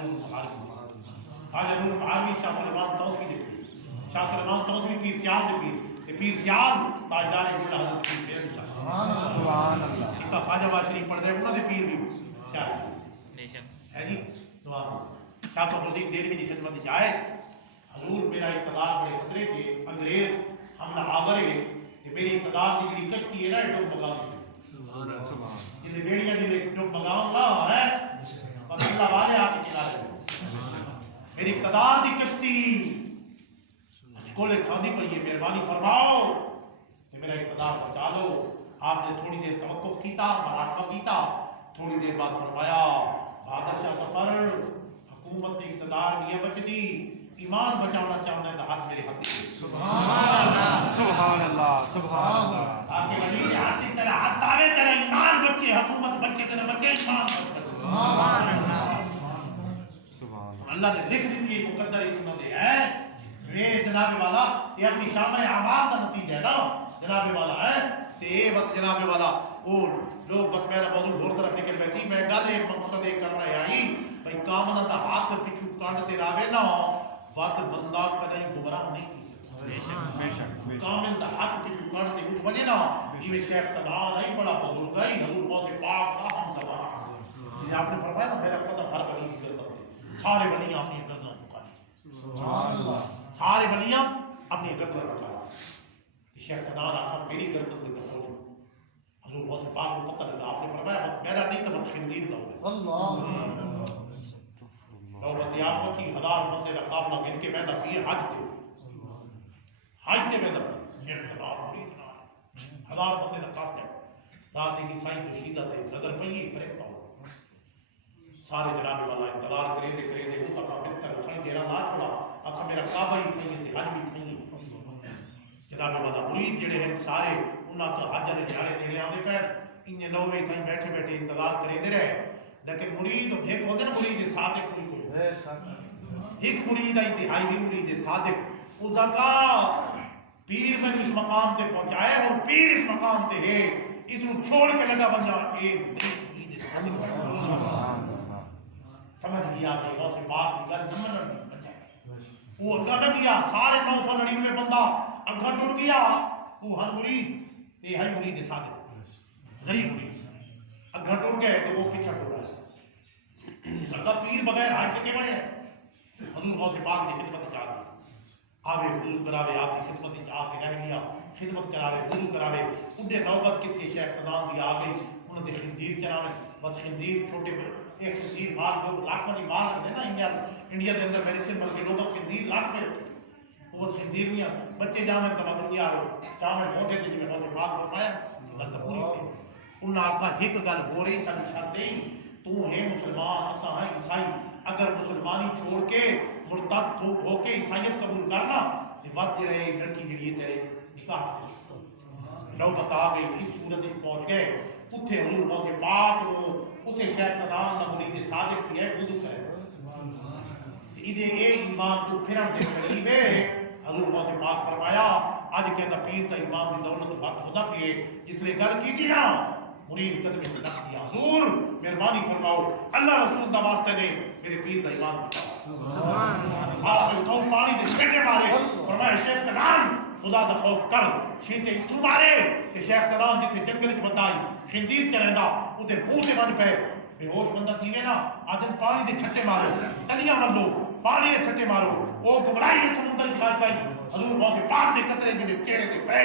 نور بہاروی شاہ سلیمان توسوی دے پیر شاہ سلیمان توسوی پیر سیال دے پیر سیال تاجدار مولا حضرت پیر بیرن شاہ سبحان اللہ اتنا خواجہ باز شریف پڑھ دے انہوں نے پیر بھی سیال ہے جی شاہ فخر الدین دہلوی کی خدمت جائے حضور میرا اقتدار بڑے خطرے تھے انگریز حملہ آور ہے کہ میری اقتدار کی بڑی کشتی ہے نا ڈوب بگا دی جنہیں بیڑیاں جنہیں ڈوب بگاؤں گا ہے اور اللہ والے آ کے چلا رہے میری اقتدار کی کشتی اچکولے کھاندی پئی ہے مہربانی فرماؤ کہ میرا اقتدار بچا لو آپ نے تھوڑی دیر توقف کیتا مراقبہ کیتا تھوڑی دیر بعد فرمایا بہادر شاہ ظفر حکومت کی اقتدار نہیں بچتی ایمان بچانا چاہتا ہے تو ہاتھ میرے ہاتھ سبحان اللہ سبحان اللہ سبحان اللہ آگے ولی ہاتھ اس طرح ہاتھ آوے تیرا ایمان بچے حکومت بچے تیرا بچے ایمان بچے سبحان اللہ اللہ نے لکھ دی تھی مقدر انہوں نے ہے یہ جناب والا یہ اپنی شامہ اعمال کا نتیجہ ہے نا جناب والا ہے تے یہ وقت جناب والا وہ لوگ وقت میرا موضوع ہور طرف نکل بیسی میں گل مقصد کرنا آئی بھئی کامنا دا ہاتھ پیچھو کانڈ تے راوے نہ وقت بندہ کدی گمراہ نہیں تھی کامل دا ہاتھ پیچھو کانڈ تے اٹھ وجے نا یہ شیخ سلام نہیں بڑا بزرگ ہے حضور غوث پاک کا ہم زبان یہ آپ نے فرمایا نا میرا قدر ہر ولی کی گردن سارے ولیاں اپنی گردن جھکائیں سبحان اللہ سارے ولیاں اپنی گردن جھکائیں شیخ سلام آقا میری گردن میں دخل حضور غوث پاک کو پتہ لگا آپ نے فرمایا میرا نہیں تو مت خندیر نہ ہو اللہ نوبت آقا کی 1000 بندے کا قافلہ مل کے پیدا کیے حج تے پیدا یہ خلاف نہیں بنا 1000 بندے کا قافلہ رات کی سائیں تو شیزہ تے نظر پئی فرشتہ سارے جناب والا انتظار کرے ان کا بستر اٹھائی دیرا لا چھوڑا آخا میرا کعبہ ہی نہیں ہے حج بھی نہیں جناب والا مرید جڑے ہیں سارے انہاں کا حج دے جانے نیڑے آندے پے ان نوے تھیں بیٹھے بیٹھے انتظار کرے رہے لیکن مرید ایک ہوندے نا مرید صادق کوئی ایک مرید انتہائی بھی مرید صادق اس کا پیر میں اس مقام تے پہنچائے اور پیر اس مقام تے ہے اس کو چھوڑ کے لگا بننا ایک مرید سمجھ گیا کہ غوث پاک کی گل نمن نہیں بچائے وہ اگا نہ گیا سارے 999 بندہ اگا ٹر گیا وہ ہر مرید یہ ہے مرید صادق غریب مرید اگا ٹر گئے تو وہ پیچھے ٹر رہا ہے لگا پیر بغیر حج کے بڑے حضور غوث پاک کی خدمت چاہ گئی آوے وضو کراوے آپ کی خدمت چاہ کے رہ گیا خدمت کراوے وضو کراوے انہیں نوبت کی تھی شیخ سلام کی آ گئی انہوں نے خنزیر چراوے بس خنزیر چھوٹے ایک خنزیر مار دو لاکھ والی مار رکھتے نا انڈیا کے اندر میرے سے بلکہ لوگوں خنزیر لاکھ میں وہ خنزیر نہیں بچے جامع تمام دنیا جامع موٹے تھے جی میں غوث پاک فرمایا انہاں آقا ایک گل ہو رہی ساری شرط ہے تو ہے مسلمان اساں ہیں عیسائی اگر مسلمانی چھوڑ کے مرتد ہو کے عیسائیت قبول کرنا تو وقت رہے لڑکی جڑی ہے تیرے نکاح لو بتا گئی اس صورت پہنچ گئے اتھے حضور غوث پاک نو اسے شیخ صدان نہ مرید صادق کی ہے وضو کرے ادھے اے ایمان تو پھرن دے قریب ہے حضور غوث پاک فرمایا آج کہتا پیر تا ایمان دی دولت بات ہوتا پیے جس لئے گل کی تھی نا مرید قدمے سے رکھ دیا حضور مہربانی فرماؤ اللہ رسول دا واسطے نے میرے پیر دا ایمان بچاؤ آپ اتھاؤ پانی دے چھٹے مارے فرمایا شیخ صدان خدا دا خوف کر چھینٹے اتھو مارے کہ شیخ صدان جتے جنگل بندائی خنزیر چلیں دا ادھے بوتے بن پہ بے ہوش بندہ تھی نا آدھن پانی دے چھٹے مارو تلیاں مر لو پانی دے چھٹے مارو او گمرائی دے سمندر کی بات پائی حضور غوث پاک دے قطرے جنہیں چہرے دے پہ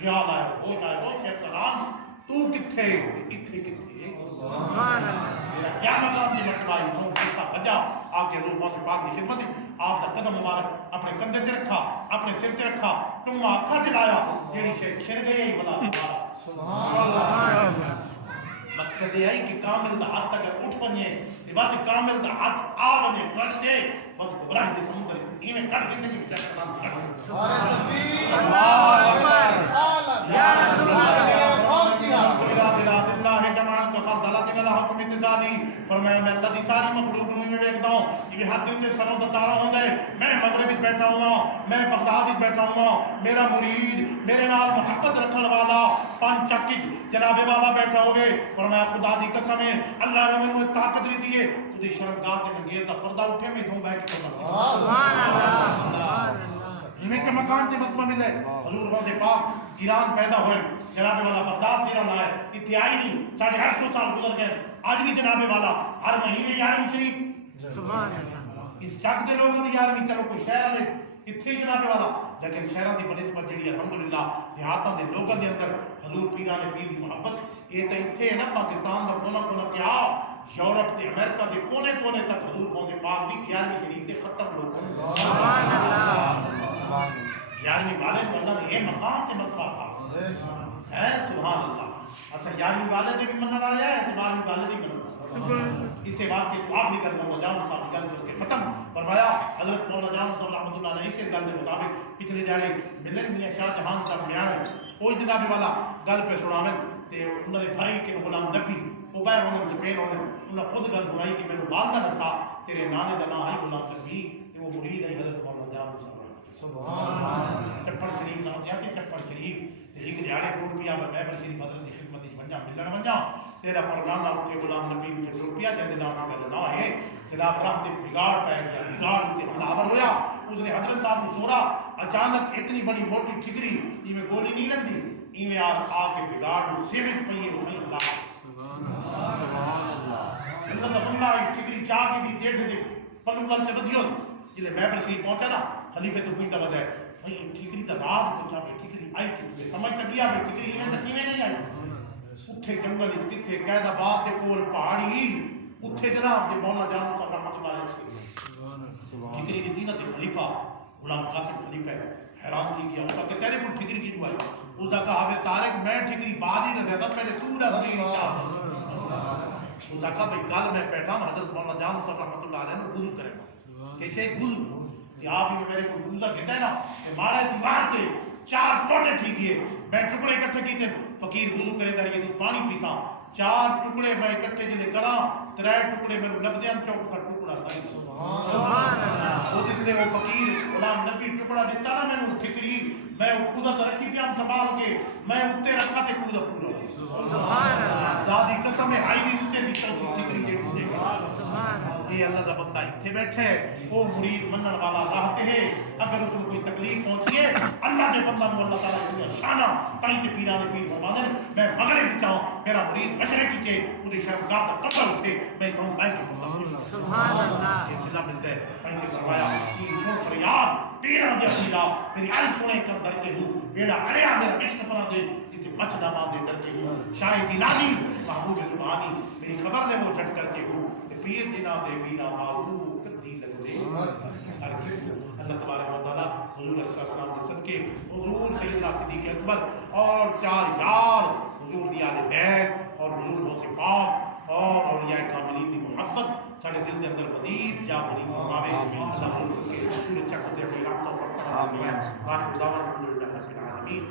خیال آئے ہوش آئے ہو شیخ صدان تو کتھے اتھے کتھے سبحان اللہ میرا کیا مقام دی مرتبہ ہے تو کسا بجا آکے حضور غوث پاک دی خدمت ہے آپ دا قدم مبارک اپنے کندھے تے رکھا اپنے سر تے رکھا تم آنکھا دلایا جیڑی شر گئی ہے بلا سبحان اللہ مقصد یہ ہے کہ کامل دا ہاتھ اگر اٹھ بنیے دیوات کامل دا ہاتھ آ بنے کٹ دے بس گبراہ دے سمندر ای میں کٹ گندگی بھی شیخ صدان کٹ سبحان تکبیر اللہ اکبر سالت یا رسول اللہ غوثیہ فرمایا میں اللہ دی ساری مخلوق نوں میں ویکھدا ہوں یہ حد تے سروں دا تارا ہوندا ہے میں مغرب وچ بیٹھا ہوں میں بغداد وچ بیٹھا ہوں میرا مرید میرے نال محبت رکھن والا پانچ چک جناب والا بیٹھا ہوے فرمایا خدا دی قسم ہے اللہ نے مینوں طاقت دی ہے خودی شرمگاہ تے ننگے دا پردہ اٹھے میں تھوں بیٹھ کے سبحان اللہ سبحان اللہ میں کہ مکان تے مرتبہ ملے حضور غوث پاک ایران پیدا ہوئے جناب والا بغداد تیرا نہ ہے اتنے آئی نہیں 850 سال گزر گئے آج بھی جناب والا ہر مہینے 11ویں شریف سبحان اللہ اس چک دے لوگوں نے 11ویں چلو کوئی شہر میں اتنے جناب والا لیکن شہروں کی بنسبت جڑی الحمدللہ دیہاتوں کے لوگوں کے اندر حضور پیران پیر کی محبت یہ تو اتنے ہے نا پاکستان کا کونا کونا کیا یورپ تے امریکہ کے کونے کونے تک حضور غوث پاک بھی 11ویں شریف کے ختم لوگ سبحان اللہ 11ویں والے کو اللہ نے یہ مقام سے مرتبہ پا ہے سبحان اللہ اصلا 11ویں والے دے بھی مننا آیا ہے 12ویں والے دی مننا اسے واقعے تو آخری گل مولانا جان صاحب گل کر کے ختم فرمایا حضرت مولانا جان صاحب رحمۃ اللہ علیہ اس گل کے مطابق پچھلے جاڑے ملن میاں شاہ جہان صاحب میاں کوئی جناب والا گل پہ سناویں تے انہوں نے بھائی کے غلام نبی وہ باہر ہونے سے پہل ہونے انہوں نے خود گل سنائی کہ میرے والدہ دسا تیرے نانے کا نام ہے غلام نبی تے وہ مرید ہے حضرت مولانا جان صاحب سبحان اللہ چپڑ شریف نام جاتے چپڑ شریف ایک دیہڑے ٹور پیا میں شریف حضرت کی خدمت وچ ونجا ملن ونجا تیرا پرنانا اٹھے غلام نبی اٹھے ٹور پیا جن نام کا نہ ہے جناب راہ دے بگاڑ پہ گیا بگاڑ تے حملہ ہویا اس نے حضرت صاحب کو سورا اچانک اتنی بڑی موٹی ٹھکری ای میں گولی نہیں لگدی ای میں آ کے بگاڑ نو سیوت پئی ہے وہیں اللہ سبحان اللہ اللہ دا بندہ ٹھکری چاہ کی دی ڈیڑھ دے پلو لال سے بدیو جلے محفل شریف پہنچا نا خلیفہ تو پوچھتا بدا ہے بھئی ٹھیکری تا راز پوچھا پہ ٹھیکری آئی کتنے سمجھ تک گیا پہ ٹھیکری میں تک نہیں آئی اتھے جنگل کتھے قید آباد دے کول پہاڑی اتھے جناب دے مولانا جان صاحب رحمۃ اللہ علیہ ٹھیکری کی تینہ تے خلیفہ غلام قاسم خلیفہ حیران تھی گیا اس کہ تیرے کو ٹھیکری کی جو آئی اس کا کہا بے طارق میں ٹھیکری بعد ہی نہ زیادہ پہلے تو نہ نہیں چاہتا اس کا کہا بھئی کل میں بیٹھا ہوں حضرت مولانا جان صاحب رحمۃ اللہ علیہ نے وضو کرے گا کہ شیخ وضو کہ آپ ہی میرے کو دوسرا کہتا ہے نا کہ مارے دیوار کے 4 ٹوٹے تھی کیے میں ٹکڑے اکٹھے کیتے فقیر وضو کرے گا یہ پانی پیسا 4 ٹکڑے میں اکٹھے جلے کرا 3 ٹکڑے میں نبدیاں چوک کا ٹکڑا سبحان اللہ وہ جس نے وہ فقیر غلام نبی ٹکڑا دیتا نا میں ٹھکری میں خدا ترقی پہ ہم سنبھال کے میں اتنے رکھا تے خدا پورا سبحان اللہ دادی قسم ہے ہائی بھی سے بھی ٹھکری دے دے گا سبحان یہ اللہ دا بندہ اتھے بیٹھے وہ مرید منن والا راہتے ہیں اگر اس کو کوئی تکلیف پہنچی ہے اللہ دے بندہ نو اللہ تعالیٰ کی شانہ تائیں کے پیرانے پیر فرمانے میں مغرب چاہوں میرا مرید مشرق کی چے مجھے شرمگاہ کا قبر اٹھے میں کہوں میں کہ پتہ سبحان اللہ یہ صلح ملتا ہے تائیں کے فرمایا سین شو فریاد پیران دے اپنیلا میری عرض سنے کر در کے ہوں میرا اڑیا میرا کشن پرا دے جسے مچ ناما دے ڈر کے ہوں شاہد نادی محبوب زبانی میری خبر دے وہ جھٹ کر کے ہوں پیر دینا دے میرا باہو کدی لگ دے اللہ تبارک و تعالیٰ حضور علیہ السلام کے صدقے حضور سیدنا صدیق اکبر اور 4 یار حضور دی آل بیت اور حضور غوث پاک اور اولیاء کاملین کی محبت ساڑھے دل کے اندر مزید جا بری فرماوے اللہ حضور صدقے پورے چکر دے کوئی رابطہ پر آمین. آخر دعوانا الحمدللہ رب العالمین.